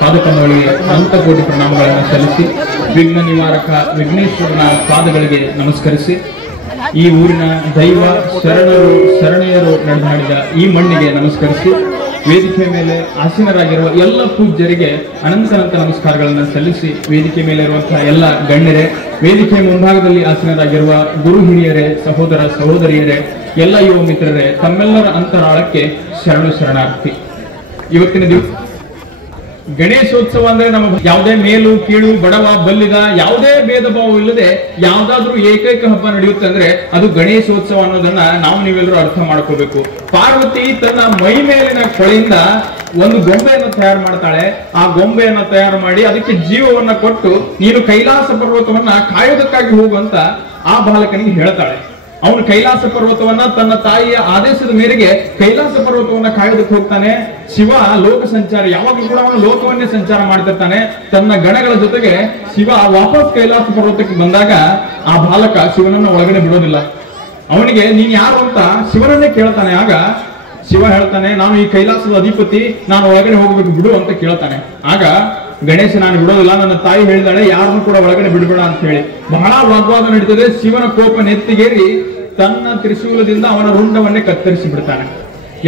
ಪಾದಕಮಗಳಿಗೆ ಅನಂತ ಕೋಟಿ ಪ್ರಣಾಮಗಳನ್ನು ಸಲ್ಲಿಸಿ ವಿಘ್ನ ನಿವಾರಕ ವಿಘ್ನೇಶ್ವರನ ಪಾದಗಳಿಗೆ ನಮಸ್ಕರಿಸಿ ಈ ಊರಿನ ದೈವ ಶರಣೆಯರು ನಡೆದಾಡಿದ ಈ ಮಣ್ಣಿಗೆ ನಮಸ್ಕರಿಸಿ ವೇದಿಕೆ ಮೇಲೆ ಆಸೀನರಾಗಿರುವ ಎಲ್ಲ ಪೂಜ್ಯರಿಗೆ ಅನಂತ ನಮಸ್ಕಾರಗಳನ್ನು ಸಲ್ಲಿಸಿ ವೇದಿಕೆ ಮೇಲೆ ಇರುವಂತಹ ಎಲ್ಲ ಗಣ್ಯರೇ, ವೇದಿಕೆ ಮುಂಭಾಗದಲ್ಲಿ ಆಸೀನರಾಗಿರುವ ಗುರು ಹಿರಿಯರೇ, ಸಹೋದರ ಸಹೋದರಿಯರೇ, ಎಲ್ಲ ಯುವ ಮಿತ್ರರೇ, ತಮ್ಮೆಲ್ಲರ ಅಂತರಾಳಕ್ಕೆ ಶರಣಾರ್ಥಿ. ಇವತ್ತಿನ ದಿವಸ ಗಣೇಶೋತ್ಸವ ಅಂದ್ರೆ ನಮ್ಮ ಯಾವುದೇ ಮೇಲು ಕೀಳು ಬಡವ ಬಲ್ಲಿದ ಯಾವುದೇ ಭೇದ ಭಾವ ಇಲ್ಲದೆ ಯಾವ್ದಾದ್ರೂ ಏಕೈಕ ಹಬ್ಬ ನಡೆಯುತ್ತೆ ಅಂದ್ರೆ ಅದು ಗಣೇಶೋತ್ಸವ ಅನ್ನೋದನ್ನ ನಾವು ನೀವೆಲ್ಲರೂ ಅರ್ಥ ಮಾಡ್ಕೋಬೇಕು. ಪಾರ್ವತಿ ತನ್ನ ಮೈ ಮೇಲಿನ ಕೊಳೆಯಿಂದ ಒಂದು ಗೊಂಬೆಯನ್ನು ತಯಾರು ಮಾಡ್ತಾಳೆ. ಆ ಗೊಂಬೆಯನ್ನ ತಯಾರು ಮಾಡಿ ಅದಕ್ಕೆ ಜೀವವನ್ನ ಕೊಟ್ಟು ನೀನು ಕೈಲಾಸ ಪರ್ವತವನ್ನ ಕಾಯೋದಕ್ಕಾಗಿ ಹೋಗುವಂತ ಆ ಬಾಲಕನಿಗೆ ಹೇಳ್ತಾಳೆ. ಅವನು ಕೈಲಾಸ ಪರ್ವತವನ್ನ ತನ್ನ ತಾಯಿಯ ಆದೇಶದ ಮೇರೆಗೆ ಕೈಲಾಸ ಪರ್ವತವನ್ನ ಕಾಯೋದಕ್ಕೆ ಹೋಗ್ತಾನೆ. ಶಿವ ಲೋಕ ಸಂಚಾರ, ಯಾವಾಗಲೂ ಕೂಡ ಅವನು ಲೋಕವನ್ನೇ ಸಂಚಾರ ಮಾಡ್ತಿರ್ತಾನೆ. ತನ್ನ ಗಣಗಳ ಜೊತೆಗೆ ಶಿವ ವಾಪಸ್ ಕೈಲಾಸ ಪರ್ವತಕ್ಕೆ ಬಂದಾಗ ಆ ಬಾಲಕ ಶಿವನನ್ನ ಒಳಗಡೆ ಬಿಡೋದಿಲ್ಲ. ಅವನಿಗೆ ನೀನ್ ಯಾರು ಅಂತ ಶಿವನನ್ನೇ ಕೇಳ್ತಾನೆ. ಆಗ ಶಿವ ಹೇಳ್ತಾನೆ, ನಾನು ಈ ಕೈಲಾಸದ ಅಧಿಪತಿ, ನಾನು ಒಳಗಡೆ ಹೋಗ್ಬೇಕು ಬಿಡು ಅಂತ ಕೇಳ್ತಾನೆ. ಆಗ ಗಣೇಶ ನಾನು ಬಿಡೋದಿಲ್ಲ, ನನ್ನ ತಾಯಿ ಹೇಳಿದಾಳೆ ಯಾರನ್ನು ಕೂಡ ಒಳಗಡೆ ಬಿಡಬೇಡ ಅಂತ ಹೇಳಿ ಬಹಳ ವಾಗ್ವಾದ ನಡೀತದೆ. ಶಿವನ ಕೋಪ ನೆತ್ತಿಗೇರಿ ತನ್ನ ತ್ರಿಶೂಲದಿಂದ ಅವನ ರುಂಡವನ್ನೇ ಕತ್ತರಿಸಿ ಬಿಡ್ತಾನೆ.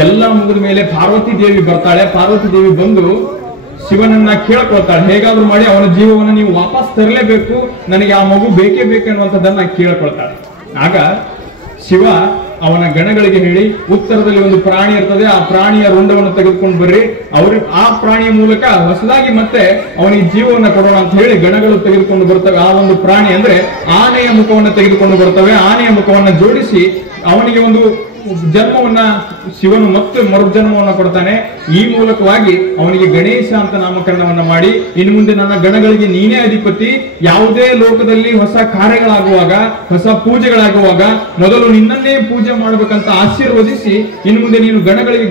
ಎಲ್ಲ ಮುಗಿದ ಮೇಲೆ ಪಾರ್ವತಿ ದೇವಿ ಬರ್ತಾಳೆ. ಪಾರ್ವತಿ ದೇವಿ ಬಂದು ಶಿವನನ್ನ ಕೇಳ್ಕೊಳ್ತಾಳೆ, ಹೇಗಾದ್ರೂ ಮಾಡಿ ಅವನ ಜೀವವನ್ನ ನೀವು ವಾಪಸ್ ತರಲೇಬೇಕು, ನನಗೆ ಆ ಮಗು ಬೇಕೇ ಬೇಕೆನ್ನುವಂಥದ್ದನ್ನ ಕೇಳ್ಕೊಳ್ತಾಳೆ. ಆಗ ಶಿವ ಅವನ ಗಣಗಳಿಗೆ ಹೇಳಿ, ಉತ್ತರದಲ್ಲಿ ಒಂದು ಪ್ರಾಣಿ ಇರ್ತದೆ, ಆ ಪ್ರಾಣಿಯ ರುಂಡವನ್ನು ತೆಗೆದುಕೊಂಡು ಬರ್ರಿ, ಅವ್ರಿಗೆ ಆ ಪ್ರಾಣಿಯ ಮೂಲಕ ಹೊಸದಾಗಿ ಮತ್ತೆ ಅವನಿಗೆ ಜೀವವನ್ನ ಕೊಡೋಣ ಅಂತ ಹೇಳಿ ಗಣಗಳು ತೆಗೆದುಕೊಂಡು ಬರ್ತವೆ. ಆ ಒಂದು ಪ್ರಾಣಿ ಅಂದ್ರೆ ಆನೆಯ ಮುಖವನ್ನು ತೆಗೆದುಕೊಂಡು ಬರ್ತವೆ. ಆನೆಯ ಮುಖವನ್ನ ಜೋಡಿಸಿ ಅವನಿಗೆ ಒಂದು ಜನ್ಮವನ್ನ ಶಿವನು ಮತ್ತೆ ಮರುಜನ್ಮವನ್ನ ಕೊಡ್ತಾನೆ. ಈ ಮೂಲಕವಾಗಿ ಅವನಿಗೆ ಗಣೇಶ ಅಂತ ನಾಮಕರಣವನ್ನ ಮಾಡಿ, ಇನ್ನು ಮುಂದೆ ನನ್ನ ಗಣಗಳಿಗೆ ನೀನೇ ಅಧಿಪತಿ, ಯಾವುದೇ ಲೋಕದಲ್ಲಿ ಹೊಸ ಕಾರ್ಯಗಳಾಗುವಾಗ, ಹೊಸ ಪೂಜೆಗಳಾಗುವಾಗ ಮೊದಲು ನಿನ್ನನ್ನೇ ಪೂಜೆ ಮಾಡ್ಬೇಕಂತ ಆಶೀರ್ವದಿಸಿ, ಇನ್ನು ಮುಂದೆ ನೀನು ಗಣಗಳಿಗೆ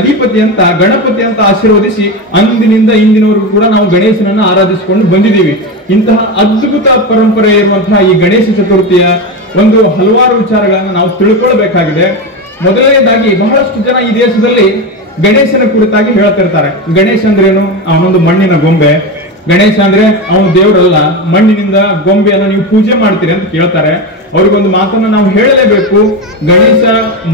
ಅಧಿಪತಿ ಅಂತ ಗಣಪತಿ ಅಂತ ಆಶೀರ್ವದಿಸಿ ಅಂದಿನಿಂದ ಇಂದಿನವರೆಗೂ ಕೂಡ ನಾವು ಗಣೇಶನನ್ನ ಆರಾಧಿಸಿಕೊಂಡು ಬಂದಿದ್ದೀವಿ. ಇಂತಹ ಅದ್ಭುತ ಪರಂಪರೆ ಇರುವಂತಹ ಈ ಗಣೇಶ ಚತುರ್ಥಿಯ ಒಂದು ಹಲವಾರು ವಿಚಾರಗಳನ್ನು ನಾವು ತಿಳ್ಕೊಳ್ಬೇಕಾಗಿದೆ. ಮೊದಲನೇದಾಗಿ ಬಹಳಷ್ಟು ಜನ ಈ ದೇಶದಲ್ಲಿ ಗಣೇಶನ ಕುರಿತಾಗಿ ಹೇಳ್ತಿರ್ತಾರೆ. ಗಣೇಶ ಅಂದ್ರೇನು? ಅವನೊಂದು ಮಣ್ಣಿನ ಗೊಂಬೆ. ಗಣೇಶ ಅಂದ್ರೆ ಅವನು ದೇವರಲ್ಲ, ಮಣ್ಣಿನಿಂದ ಗೊಂಬೆಯನ್ನು ನೀವು ಪೂಜೆ ಮಾಡ್ತೀರಿ ಅಂತ ಕೇಳ್ತಾರೆ. ಅವ್ರಿಗೊಂದು ಮಾತನ್ನ ನಾವು ಹೇಳಲೇಬೇಕು. ಗಣೇಶ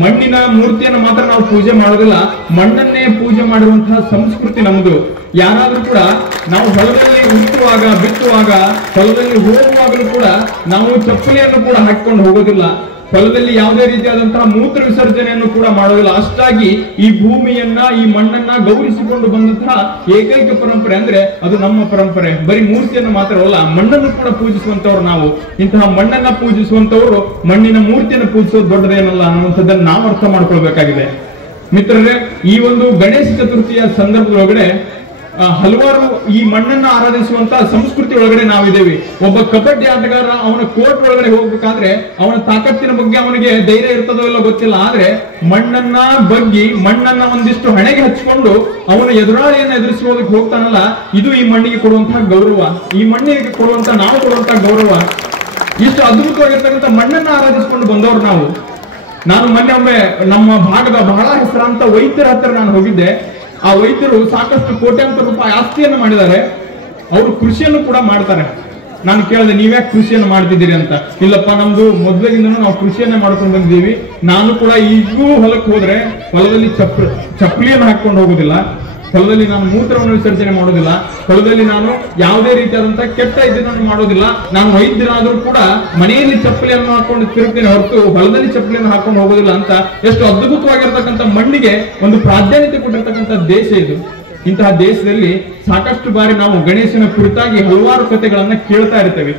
ಮಣ್ಣಿನ ಮೂರ್ತಿಯನ್ನು ಮಾತ್ರ ನಾವು ಪೂಜೆ ಮಾಡೋದಿಲ್ಲ, ಮಣ್ಣನ್ನೇ ಪೂಜೆ ಮಾಡುವಂತಹ ಸಂಸ್ಕೃತಿ ನಮ್ದು. ಯಾರಾದ್ರೂ ಕೂಡ ನಾವು ಹೊಲದಲ್ಲಿ ಉತ್ತುವಾಗ ಬಿತ್ತುವಾಗ ಹೊಲದಲ್ಲಿ ಹೋಗುವಾಗಲೂ ಕೂಡ ನಾವು ಚಪ್ಪಲಿಯನ್ನು ಕೂಡ ಹಾಕಿಕೊಂಡು ಹೋಗೋದಿಲ್ಲ. ಹೊಲದಲ್ಲಿ ಯಾವುದೇ ರೀತಿಯಾದಂತಹ ಮೂತ್ರ ವಿಸರ್ಜನೆಯನ್ನು ಕೂಡ ಮಾಡೋದಿಲ್ಲ. ಅಷ್ಟಾಗಿ ಈ ಭೂಮಿಯನ್ನ, ಈ ಮಣ್ಣನ್ನ ಗೌರವಿಸಿಕೊಂಡು ಬಂದಂತಹ ಏಕೈಕ ಪರಂಪರೆ ಅಂದ್ರೆ ಅದು ನಮ್ಮ ಪರಂಪರೆ. ಬರೀ ಮೂರ್ತಿಯನ್ನು ಮಾತ್ರವಲ್ಲ, ಮಣ್ಣನ್ನು ಕೂಡ ಪೂಜಿಸುವಂತವ್ರು ನಾವು. ಇಂತಹ ಮಣ್ಣನ್ನ ಪೂಜಿಸುವಂತವರು ಮಣ್ಣಿನ ಮೂರ್ತಿಯನ್ನು ಪೂಜಿಸೋದು ದೊಡ್ಡದೇನಲ್ಲ ಅನ್ನುವಂಥದ್ದನ್ನು ನಾವು ಅರ್ಥ ಮಾಡ್ಕೊಳ್ಬೇಕಾಗಿದೆ. ಮಿತ್ರರೇ, ಈ ಒಂದು ಗಣೇಶ ಚತುರ್ಥಿಯ ಸಂದರ್ಭದೊಳಗಡೆ ಹಲವಾರು ಈ ಮಣ್ಣನ್ನ ಆರಾಧಿಸುವಂತಹ ಸಂಸ್ಕೃತಿ ಒಳಗಡೆ ನಾವಿದ್ದೇವೆ. ಒಬ್ಬ ಕಬಡ್ಡಿ ಆಟಗಾರ ಅವನ ಕೋರ್ಟ್ ಒಳಗಡೆ ಹೋಗ್ಬೇಕಾದ್ರೆ ಅವನ ತಾಕತ್ತಿನ ಬಗ್ಗೆ ಅವನಿಗೆ ಧೈರ್ಯ ಇರ್ತದೋ ಇಲ್ಲ ಗೊತ್ತಿಲ್ಲ, ಆದ್ರೆ ಮಣ್ಣನ್ನ ಬಗ್ಗಿ ಮಣ್ಣನ್ನ ಒಂದಿಷ್ಟು ಹಣೆಗೆ ಹಚ್ಕೊಂಡು ಅವನ ಎದುರಾಳಿಯನ್ನು ಎದುರಿಸುವುದಕ್ಕೆ ಹೋಗ್ತಾನಲ್ಲ, ಇದು ಈ ಮಣ್ಣಿಗೆ ಕೊಡುವಂತಹ ಗೌರವ, ಈ ಮಣ್ಣಿಗೆ ಕೊಡುವಂತಹ ನಾವು ಕೊಡುವಂತಹ ಗೌರವ. ಇಷ್ಟು ಅದ್ಭುತವಾಗಿರ್ತಕ್ಕಂಥ ಮಣ್ಣನ್ನ ಆರಾಧಿಸಿಕೊಂಡು ಬಂದವರು ನಾವು. ನಾನು ಮೊನ್ನೆ ಒಮ್ಮೆ ನಮ್ಮ ಭಾಗದ ಬಹಳ ಹೆಸರಾಂತ ವೈದ್ಯರ ಹತ್ರ ನಾನು ಹೋಗಿದ್ದೆ. ಆ ವೈದ್ಯರು ಸಾಕಷ್ಟು ಕೋಟ್ಯಾಂತರ ರೂಪಾಯಿ ಆಸ್ತಿಯನ್ನು ಮಾಡಿದ್ದಾರೆ. ಅವರು ಕೃಷಿಯನ್ನು ಕೂಡ ಮಾಡ್ತಾರೆ. ನಾನು ಕೇಳಿದೆ, ನೀವ್ಯಾಕೆ ಕೃಷಿಯನ್ನು ಮಾಡ್ತಿದ್ದೀರಿ ಅಂತ. ಇಲ್ಲಪ್ಪ, ನಮ್ದು ಮೊದಲಿಂದನೂ ನಾವು ಕೃಷಿಯನ್ನೇ ಮಾಡ್ಕೊಂಡು ಬಂದಿದ್ದೀವಿ. ನಾನು ಕೂಡ ಈಗೂ ಹೊಲಕ್ಕೆ ಹೋದ್ರೆ ಹೊಲದಲ್ಲಿ ಚಪ್ಪಲಿಯನ್ನು ಹಾಕೊಂಡು ಹೋಗುದಿಲ್ಲ, ಹೊಲದಲ್ಲಿ ನಾನು ಮೂತ್ರವನ್ನು ವಿಸರ್ಜನೆ ಮಾಡೋದಿಲ್ಲ, ಹೊಲದಲ್ಲಿ ನಾನು ಯಾವುದೇ ರೀತಿಯಾದಂತಹ ಕೆಟ್ಟ ಇದನ್ನು ಮಾಡೋದಿಲ್ಲ. ನಾನು ವೈದ್ಯರಾದ್ರೂ ಕೂಡ ಮನೆಯಲ್ಲಿ ಚಪ್ಪಲಿಯನ್ನು ಹಾಕೊಂಡು ತಿರುಗ್ತೇನೆ ಹೊರತು ಹೊಲದಲ್ಲಿ ಚಪ್ಪಲಿಯನ್ನು ಹಾಕೊಂಡು ಹೋಗೋದಿಲ್ಲ ಅಂತ ಎಷ್ಟು ಅದ್ಭುತವಾಗಿರ್ತಕ್ಕಂಥ ಮಣ್ಣಿಗೆ ಒಂದು ಪ್ರಾಧಾನ್ಯತೆ ಕೊಟ್ಟಿರ್ತಕ್ಕಂಥ ದೇಶ ಇದು. ಇಂತಹ ದೇಶದಲ್ಲಿ ಸಾಕಷ್ಟು ಬಾರಿ ನಾವು ಗಣೇಶನ ಕುರಿತಾಗಿ ಹಲವಾರು ಕಥೆಗಳನ್ನ ಕೇಳ್ತಾ ಇರ್ತೇವೆ.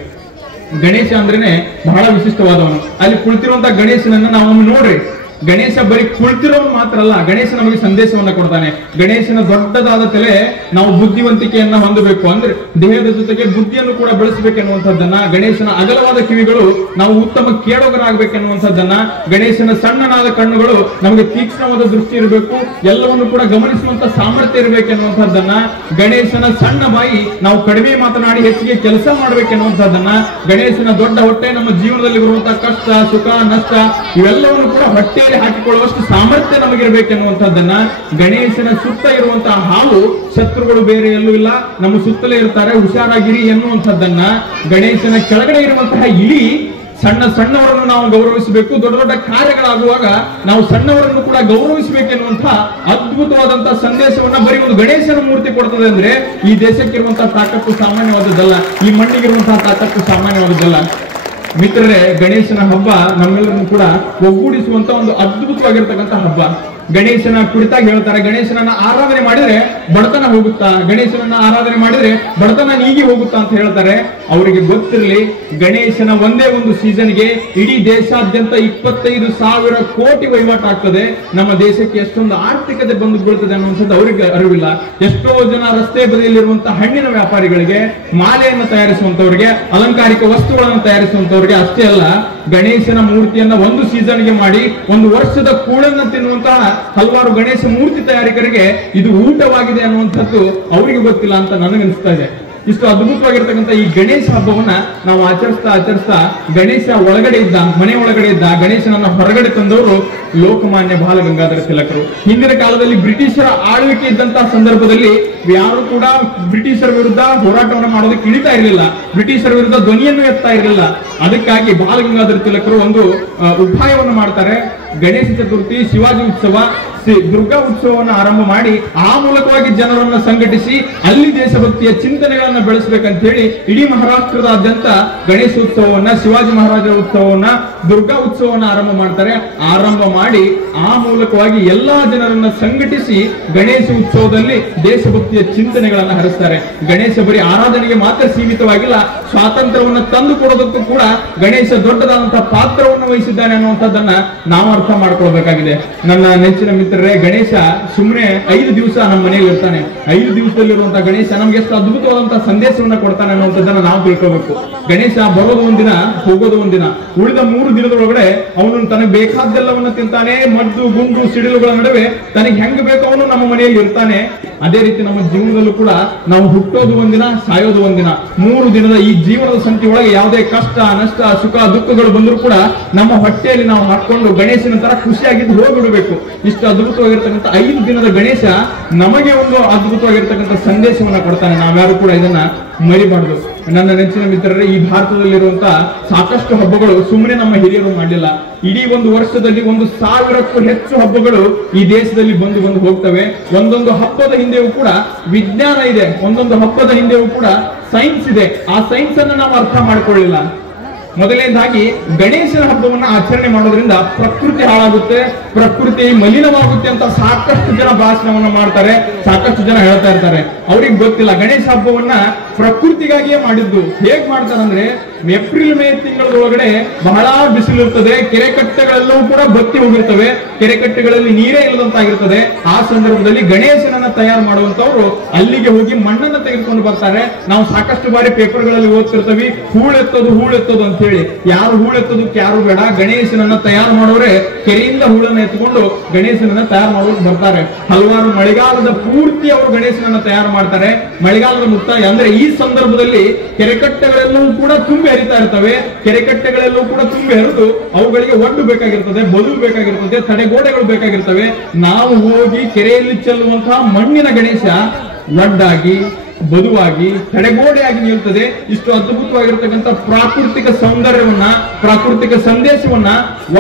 ಗಣೇಶ ಅಂದ್ರೇನೆ ಬಹಳ ವಿಶಿಷ್ಟವಾದವನು. ಅಲ್ಲಿ ಕುಳಿತಿರುವಂತಹ ಗಣೇಶನನ್ನ ನಾವು ನೋಡ್ರಿ, ಗಣೇಶ ಬರೀ ಕುಳಿತಿರೋನು ಮಾತ್ರ ಅಲ್ಲ, ಗಣೇಶ ನಮಗೆ ಸಂದೇಶವನ್ನ ಕೊಡ್ತಾನೆ. ಗಣೇಶನ ದೊಡ್ಡದಾದ ತಲೆ ನಾವು ಬುದ್ಧಿವಂತಿಕೆಯನ್ನ ಹೊಂದಬೇಕು ಅಂದ್ರೆ ದೇಹದ ಜೊತೆಗೆ ಬುದ್ಧಿಯನ್ನು ಕೂಡ ಬೆಳೆಸಬೇಕೆನ್ನುವಂಥದ್ದನ್ನ, ಗಣೇಶನ ಅಗಲವಾದ ಕಿವಿಗಳು ನಾವು ಉತ್ತಮ ಕೇಳೋಗರಾಗಬೇಕೆನ್ನುವಂಥದ್ದನ್ನ, ಗಣೇಶನ ಸಣ್ಣನಾದ ಕಣ್ಣುಗಳು ನಮಗೆ ತೀಕ್ಷ್ಣವಾದ ದೃಷ್ಟಿ ಇರಬೇಕು, ಎಲ್ಲವನ್ನು ಕೂಡ ಗಮನಿಸುವಂತ ಸಾಮರ್ಥ್ಯ ಇರಬೇಕೆನ್ನುವಂಥದ್ದನ್ನ, ಗಣೇಶನ ಸಣ್ಣ ಬಾಯಿ ನಾವು ಕಡಿಮೆ ಮಾತನಾಡಿ ಹೆಚ್ಚಿಗೆ ಕೆಲಸ ಮಾಡ್ಬೇಕೆನ್ನುವಂಥದ್ದನ್ನ, ಗಣೇಶನ ದೊಡ್ಡ ಹೊಟ್ಟೆ ನಮ್ಮ ಜೀವನದಲ್ಲಿ ಬರುವಂತಹ ಕಷ್ಟ ಸುಖ ನಷ್ಟ ಇವೆಲ್ಲವನ್ನು ಕೂಡ ಹೊಟ್ಟೆ ಹಾಕಿಕೊಳ್ಳುವಷ್ಟು ಸಾಮರ್ಥ್ಯ ನಮಗಿರ್ಬೇಕೆನ್ನುವಂಥದ್ದನ್ನ, ಗಣೇಶನ ಸುತ್ತ ಇರುವಂತಹ ಹಾವು ಶತ್ರುಗಳು ಬೇರೆ ಎಲ್ಲೂ ಇಲ್ಲ, ನಮ್ಮ ಸುತ್ತಲೇ ಇರ್ತಾರೆ, ಹುಷಾರಾಗಿರಿ ಎನ್ನುವಂಥದ್ದನ್ನ, ಗಣೇಶನ ಕೆಳಗಡೆ ಇರುವಂತಹ ಇಲಿ ಸಣ್ಣ ಸಣ್ಣವರನ್ನು ನಾವು ಗೌರವಿಸಬೇಕು, ದೊಡ್ಡ ದೊಡ್ಡ ಕಾರ್ಯಗಳಾಗುವಾಗ ನಾವು ಸಣ್ಣವರನ್ನು ಕೂಡ ಗೌರವಿಸಬೇಕೆನ್ನುವಂತಹ ಅದ್ಭುತವಾದಂತಹ ಸಂದೇಶವನ್ನ ಬರೀ ಒಂದು ಗಣೇಶನ ಮೂರ್ತಿ ಕೊಡ್ತದೆ ಅಂದ್ರೆ ಈ ದೇಶಕ್ಕಿರುವಂತಹ ತಾಕತ್ತು ಸಾಮಾನ್ಯವಾದದ್ದಲ್ಲ, ಈ ಮಣ್ಣಿಗಿರುವಂತಹ ತಾಕತ್ತು ಸಾಮಾನ್ಯವಾದದ್ದಲ್ಲ. ಮಿತ್ರರೇ, ಗಣೇಶನ ಹಬ್ಬ ನಮ್ಮೆಲ್ಲರನ್ನು ಕೂಡ ಒಗ್ಗೂಡಿಸುವಂತ ಒಂದು ಅದ್ಭುತವಾಗಿರ್ತಕ್ಕಂಥ ಹಬ್ಬ. ಗಣೇಶನ ಕುರಿತಾಗಿ ಹೇಳ್ತಾರೆ, ಗಣೇಶನನ್ನ ಆರಾಧನೆ ಮಾಡಿದ್ರೆ ಬಡತನ ಹೋಗುತ್ತಾ, ಗಣೇಶನನ್ನ ಆರಾಧನೆ ಮಾಡಿದ್ರೆ ಬಡತನ ನೀಗಿ ಹೋಗುತ್ತಾ ಅಂತ ಹೇಳ್ತಾರೆ. ಅವರಿಗೆ ಗೊತ್ತಿರಲಿ, ಗಣೇಶನ ಒಂದೇ ಒಂದು ಸೀಸನ್ಗೆ ಇಡೀ ದೇಶಾದ್ಯಂತ 25,000 ಕೋಟಿ ವಹಿವಾಟು ಆಗ್ತದೆ. ನಮ್ಮ ದೇಶಕ್ಕೆ ಎಷ್ಟೊಂದು ಆರ್ಥಿಕತೆ ಬಂದು ಬೀಳ್ತದೆ ಅನ್ನುವಂಥದ್ದು ಅವರಿಗೆ ಅರಿವಿಲ್ಲ. ಎಷ್ಟೋ ಜನ ರಸ್ತೆ ಬದಿಯಲ್ಲಿರುವಂತಹ ಹಣ್ಣಿನ ವ್ಯಾಪಾರಿಗಳಿಗೆ, ಮಾಲೆಯನ್ನು ತಯಾರಿಸುವಂತವರಿಗೆ, ಅಲಂಕಾರಿಕ ವಸ್ತುಗಳನ್ನು ತಯಾರಿಸುವಂತವರಿಗೆ ಅಷ್ಟೇ ಅಲ್ಲ, ಗಣೇಶನ ಮೂರ್ತಿಯನ್ನ ಒಂದು ಸೀಸನ್ಗೆ ಮಾಡಿ ಒಂದು ವರ್ಷದ ಕೂಳನ್ನ ತಿನ್ನುವಂತಹ ಹಲವಾರು ಗಣೇಶ ಮೂರ್ತಿ ತಯಾರಿಕರಿಗೆ ಇದು ಊಟವಾಗಿದೆ ಅನ್ನುವಂಥದ್ದು ಅವರಿಗೆ ಗೊತ್ತಿಲ್ಲ ಅಂತ ನನಗನ್ನಿಸ್ತಾ ಇದೆ. ಇಷ್ಟು ಅದ್ಭುತವಾಗಿರ್ತಕ್ಕಂಥ ಈ ಗಣೇಶ ಹಬ್ಬವನ್ನ ನಾವು ಆಚರಿಸ್ತಾ ಗಣೇಶ ಒಳಗಡೆ ಇದ್ದ, ಮನೆ ಒಳಗಡೆ ಇದ್ದ ಗಣೇಶನನ್ನ ಹೊರಗಡೆ ತಂದವರು ಲೋಕಮಾನ್ಯ ಬಾಲ ಗಂಗಾಧರ ತಿಲಕರು. ಹಿಂದಿನ ಕಾಲದಲ್ಲಿ ಬ್ರಿಟಿಷರ ಆಳ್ವಿಕೆ ಇದ್ದಂತಹ ಸಂದರ್ಭದಲ್ಲಿ ಯಾರು ಕೂಡ ಬ್ರಿಟಿಷರ ವಿರುದ್ಧ ಹೋರಾಟವನ್ನು ಮಾಡೋದಕ್ಕೆ ಇಳಿತಾ ಇರಲಿಲ್ಲ, ಬ್ರಿಟಿಷರ ವಿರುದ್ಧ ಧ್ವನಿಯನ್ನು ಎತ್ತಾ ಇರಲಿಲ್ಲ. ಅದಕ್ಕಾಗಿ ಬಾಲ ಗಂಗಾಧರ ತಿಲಕರು ಒಂದು ಉಪಾಯವನ್ನು ಮಾಡ್ತಾರೆ. ಗಣೇಶ ಚತುರ್ಥಿ, ಶಿವಾಜಿ ಉತ್ಸವ, ದುರ್ಗಾ ಉತ್ಸವವನ್ನು ಆರಂಭ ಮಾಡಿ ಆ ಮೂಲಕವಾಗಿ ಜನರನ್ನು ಸಂಘಟಿಸಿ ಅಲ್ಲಿ ದೇಶಭಕ್ತಿಯ ಚಿಂತನೆಗಳನ್ನ ಬೆಳೆಸಬೇಕಂತ ಹೇಳಿ ಇಡೀ ಮಹಾರಾಷ್ಟ್ರದಾದ್ಯಂತ ಗಣೇಶ ಉತ್ಸವವನ್ನ, ಶಿವಾಜಿ ಮಹಾರಾಜರ ಉತ್ಸವವನ್ನ, ದುರ್ಗಾ ಉತ್ಸವವನ್ನ ಆರಂಭ ಮಾಡ್ತಾರೆ. ಆರಂಭ ಮಾಡಿ ಆ ಮೂಲಕವಾಗಿ ಎಲ್ಲಾ ಜನರನ್ನ ಸಂಘಟಿಸಿ ಗಣೇಶ ಉತ್ಸವದಲ್ಲಿ ದೇಶಭಕ್ತಿಯ ಚಿಂತನೆಗಳನ್ನ ಹರಿಸ್ತಾರೆ. ಗಣೇಶ ಬರೀ ಆರಾಧನೆಗೆ ಮಾತ್ರ ಸೀಮಿತವಾಗಿಲ್ಲ, ಸ್ವಾತಂತ್ರ್ಯವನ್ನು ತಂದು ಕೊಡೋದಕ್ಕೂ ಕೂಡ ಗಣೇಶ ದೊಡ್ಡದಾದಂತಹ ಪಾತ್ರವನ್ನು ವಹಿಸಿದ್ದಾನೆ ಅನ್ನುವಂಥದ್ದನ್ನ ನಾವು ಅರ್ಥ ಮಾಡ್ಕೊಳ್ಬೇಕಾಗಿದೆ. ನನ್ನ ನೆಚ್ಚಿನ ಮಿತ್ರರೇ, ಗಣೇಶ ಸುಮ್ಮನೆ 5 ದಿವಸ ನಮ್ಮ ಮನೆಯಲ್ಲಿ ಇರ್ತಾನೆ. 5 ದಿವಸದಲ್ಲಿರುವಂತಹ ಗಣೇಶ ನಮ್ಗೆ ಎಷ್ಟು ಅದ್ಭುತವಾದಂತಹ ಸಂದೇಶವನ್ನ ಕೊಡ್ತಾನೆ ಅನ್ನುವಂಥದ್ದನ್ನ ನಾವು ತಿಳ್ಕೋಬೇಕು. ಗಣೇಶ ಬರೋದು ಒಂದಿನ, ಹೋಗೋದು ಒಂದಿನ. ಉಳಿದ 3 ದಿನದೊಳಗಡೆ ಅವನು ತನಗೆ ಬೇಕಾದ್ದೆಲ್ಲವನ್ನ ತಿಂತಾನೆ. ಮದ್ದು, ಗುಂಡು, ಸಿಡಿಲುಗಳ ನಡುವೆ ತನಗೆ ಹೆಂಗ್ ಬೇಕೋ ಅವನು ನಮ್ಮ ಮನೆಯಲ್ಲಿ ಇರ್ತಾನೆ. ಅದೇ ರೀತಿ ನಮ್ಮ ಜೀವನದಲ್ಲೂ ಕೂಡ ನಾವು ಹುಟ್ಟೋದು ಒಂದಿನ, ಸಾಯೋದು ಒಂದಿನ. 3 ದಿನದ ಈ ಜೀವನದ ಸಂಖ್ಯೆ ಒಳಗೆ ಯಾವುದೇ ಕಷ್ಟ, ನಷ್ಟ, ಸುಖ, ದುಃಖಗಳು ಬಂದರೂ ಕೂಡ ನಮ್ಮ ಹೊಟ್ಟೆಯಲ್ಲಿ ನಾವು ಹಾಕೊಂಡು ಗಣೇಶನ ತರ ಖುಷಿಯಾಗಿದ್ದು ಹೋಗ್ಬಿಡಬೇಕು. ಇಷ್ಟು ಅದ್ಭುತವಾಗಿರ್ತಕ್ಕಂಥ 5 ದಿನದ ಗಣೇಶ ನಮಗೆ ಒಂದು ಅದ್ಭುತವಾಗಿರ್ತಕ್ಕಂಥ ಸಂದೇಶವನ್ನ ಕೊಡ್ತಾನೆ. ನಾವ್ಯಾರು ಕೂಡ ಇದನ್ನ ಮರಿಬಾರ್ದು. ನನ್ನ ನೆಚ್ಚಿನ ಮಿತ್ರರೇ, ಈ ಭಾರತದಲ್ಲಿರುವಂತಹ ಸಾಕಷ್ಟು ಹಬ್ಬಗಳು ಸುಮ್ಮನೆ ನಮ್ಮ ಹಿರಿಯರು ಮಾಡಲಿಲ್ಲ. ಇಡೀ ಒಂದು ವರ್ಷದಲ್ಲಿ 1,000ಕ್ಕೂ ಹೆಚ್ಚು ಹಬ್ಬಗಳು ಈ ದೇಶದಲ್ಲಿ ಬಂದು ಹೋಗ್ತವೆ. ಒಂದೊಂದು ಹಬ್ಬದ ಹಿಂದೆಯೂ ಕೂಡ ವಿಜ್ಞಾನ ಇದೆ, ಒಂದೊಂದು ಹಬ್ಬದ ಹಿಂದೆಯೂ ಕೂಡ ಸೈನ್ಸ್ ಇದೆ. ಆ ಸೈನ್ಸ್ ಅನ್ನು ನಾವು ಅರ್ಥ ಮಾಡ್ಕೊಳ್ಳಿಲ್ಲ. ಮೊದಲನೇದಾಗಿ ಗಣೇಶನ ಹಬ್ಬವನ್ನ ಆಚರಣೆ ಮಾಡೋದ್ರಿಂದ ಪ್ರಕೃತಿ ಹಾಳಾಗುತ್ತೆ, ಪ್ರಕೃತಿ ಮಲಿನವಾಗುತ್ತೆ ಅಂತ ಸಾಕಷ್ಟು ಜನ ಭಾಷಣವನ್ನ ಮಾಡ್ತಾರೆ, ಸಾಕಷ್ಟು ಜನ ಹೇಳ್ತಾ ಇರ್ತಾರೆ. ಅವ್ರಿಗೆ ಗೊತ್ತಿಲ್ಲ ಗಣೇಶ ಹಬ್ಬವನ್ನ ಪ್ರಕೃತಿಗಾಗಿಯೇ ಮಾಡಿದ್ದು. ಹೇಗ್ ಮಾಡ್ತಾರಂದ್ರೆ, ಏಪ್ರಿಲ್ ಮೇ ತಿಂಗಳೊಳಗಡೆ ಬಹಳ ಬಿಸಿಲಿರ್ತದೆ, ಕೆರೆ ಕಟ್ಟೆಗಳೆಲ್ಲವೂ ಕೂಡ ಬತ್ತಿ ಹೋಗಿರ್ತವೆ, ಕೆರೆ ಕಟ್ಟೆಗಳಲ್ಲಿ ನೀರೇ ಇಲ್ಲದಂತಾಗಿರ್ತದೆ. ಆ ಸಂದರ್ಭದಲ್ಲಿ ಗಣೇಶನನ್ನ ತಯಾರು ಮಾಡುವಂತವ್ರು ಅಲ್ಲಿಗೆ ಹೋಗಿ ಮಣ್ಣನ್ನ ತೆಗೆದುಕೊಂಡು ಬರ್ತಾರೆ. ನಾವು ಸಾಕಷ್ಟು ಬಾರಿ ಪೇಪರ್ಗಳಲ್ಲಿ ಓದ್ತಿರ್ತೀವಿ, ಹೂಳೆತ್ತೋದು ಅಂತ ಹೇಳಿ. ಯಾರು ಹೂಳೆತ್ತೋದಕ್ಕೆ ಯಾರು ಬೇಡ, ಗಣೇಶನನ್ನ ತಯಾರು ಮಾಡೋರೆ ಕೆರೆಯಿಂದ ಹೂಳನ್ನ ಎತ್ಕೊಂಡು ಗಣೇಶನನ್ನ ತಯಾರು ಮಾಡೋದು ಬರ್ತಾರೆ. ಹಲವಾರು ಮಳೆಗಾಲದ ಪೂರ್ತಿ ಅವರು ಗಣೇಶನನ್ನ ತಯಾರು ಮಾಡ್ತಾರೆ. ಮಳೆಗಾಲದ ಮುಕ್ತಾಯ ಅಂದ್ರೆ ಈ ಸಂದರ್ಭದಲ್ಲಿ ಕೆರೆಕಟ್ಟೆಗಳೆಲ್ಲವೂ ಕೂಡ ತುಂಬಿ ಹರಿತಾ ಇರ್ತವೆ. ಕೆರೆಕಟ್ಟೆಗಳೆಲ್ಲವೂ ಕೂಡ ತುಂಬಿ ಹರಿದು ಅವುಗಳಿಗೆ ಒಡ್ಡು ಬೇಕಾಗಿರ್ತದೆ, ಬದು ಬೇಕಾಗಿರ್ತದೆ, ತಡೆಗೋಡೆಗಳು ಬೇಕಾಗಿರ್ತವೆ. ನಾವು ಹೋಗಿ ಕೆರೆಯಲ್ಲಿ ಚೆಲ್ಲುವಂತಹ ಮಣ್ಣಿನ ಗಣೇಶ ಒಡ್ಡಾಗಿ, ಬದುವಾಗಿ, ತಡೆಗೋಡೆಯಾಗಿ ನಿಲ್ತದೆ. ಇಷ್ಟು ಅದ್ಭುತವಾಗಿರ್ತಕ್ಕಂಥ ಪ್ರಾಕೃತಿಕ ಸೌಂದರ್ಯವನ್ನ, ಪ್ರಾಕೃತಿಕ ಸಂದೇಶವನ್ನ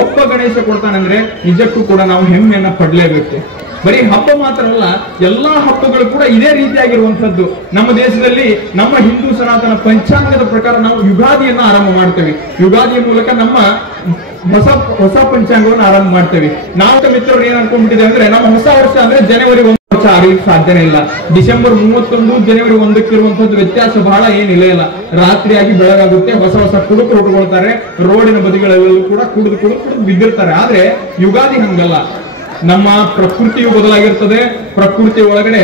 ಒಬ್ಬ ಗಣೇಶ ಕೊಡ್ತಾನಂದ್ರೆ ನಿಜಕ್ಕೂ ಕೂಡ ನಾವು ಹೆಮ್ಮೆಯನ್ನ ಪಡಲೇಬೇಕು. ಬರೀ ಹಬ್ಬ ಮಾತ್ರ ಅಲ್ಲ, ಎಲ್ಲಾ ಹಬ್ಬಗಳು ಕೂಡ ಇದೇ ರೀತಿಯಾಗಿರುವಂತದ್ದು. ನಮ್ಮ ದೇಶದಲ್ಲಿ ನಮ್ಮ ಹಿಂದೂ ಸನಾತನ ಪಂಚಾಂಗದ ಪ್ರಕಾರ ನಾವು ಯುಗಾದಿಯನ್ನ ಆರಂಭ ಮಾಡ್ತೇವೆ. ಯುಗಾದಿಯ ಮೂಲಕ ನಮ್ಮ ಹೊಸ ಪಂಚಾಂಗವನ್ನು ಆರಂಭ ಮಾಡ್ತೇವೆ. ನಾವು ಮಿತ್ರರು ಏನ್ ಅನ್ಕೊಂಡ್ಬಿಟ್ಟಿದೆ ಅಂದ್ರೆ, ನಮ್ಮ ಹೊಸ ವರ್ಷ ಅಂದ್ರೆ ಜನವರಿ 1 ವರ್ಷ ಆಗಲಿಕ್ಕೆ ಸಾಧ್ಯನೇ ಇಲ್ಲ. ಡಿಸೆಂಬರ್ 31 ಜನವರಿ 1ಕ್ಕೆ ಇರುವಂತದ್ದು ವ್ಯತ್ಯಾಸ ಬಹಳ ಏನಿಲ್ಲ. ರಾತ್ರಿಯಾಗಿ ಬೆಳಗಾಗುತ್ತೆ, ಹೊಸ ಕುಡುಕು ಹೊಟ್ಕೊಳ್ತಾರೆ, ರೋಡಿನ ಬದಿಗಳಲ್ಲೂ ಕೂಡ ಕುಡಿದು ಬಿದ್ದಿರ್ತಾರೆ. ಆದ್ರೆ ಯುಗಾದಿ ಹಂಗಲ್ಲ. ನಮ್ಮ ಪ್ರಕೃತಿಯು ಬದಲಾಗಿರ್ತದೆ. ಪ್ರಕೃತಿ ಒಳಗಡೆ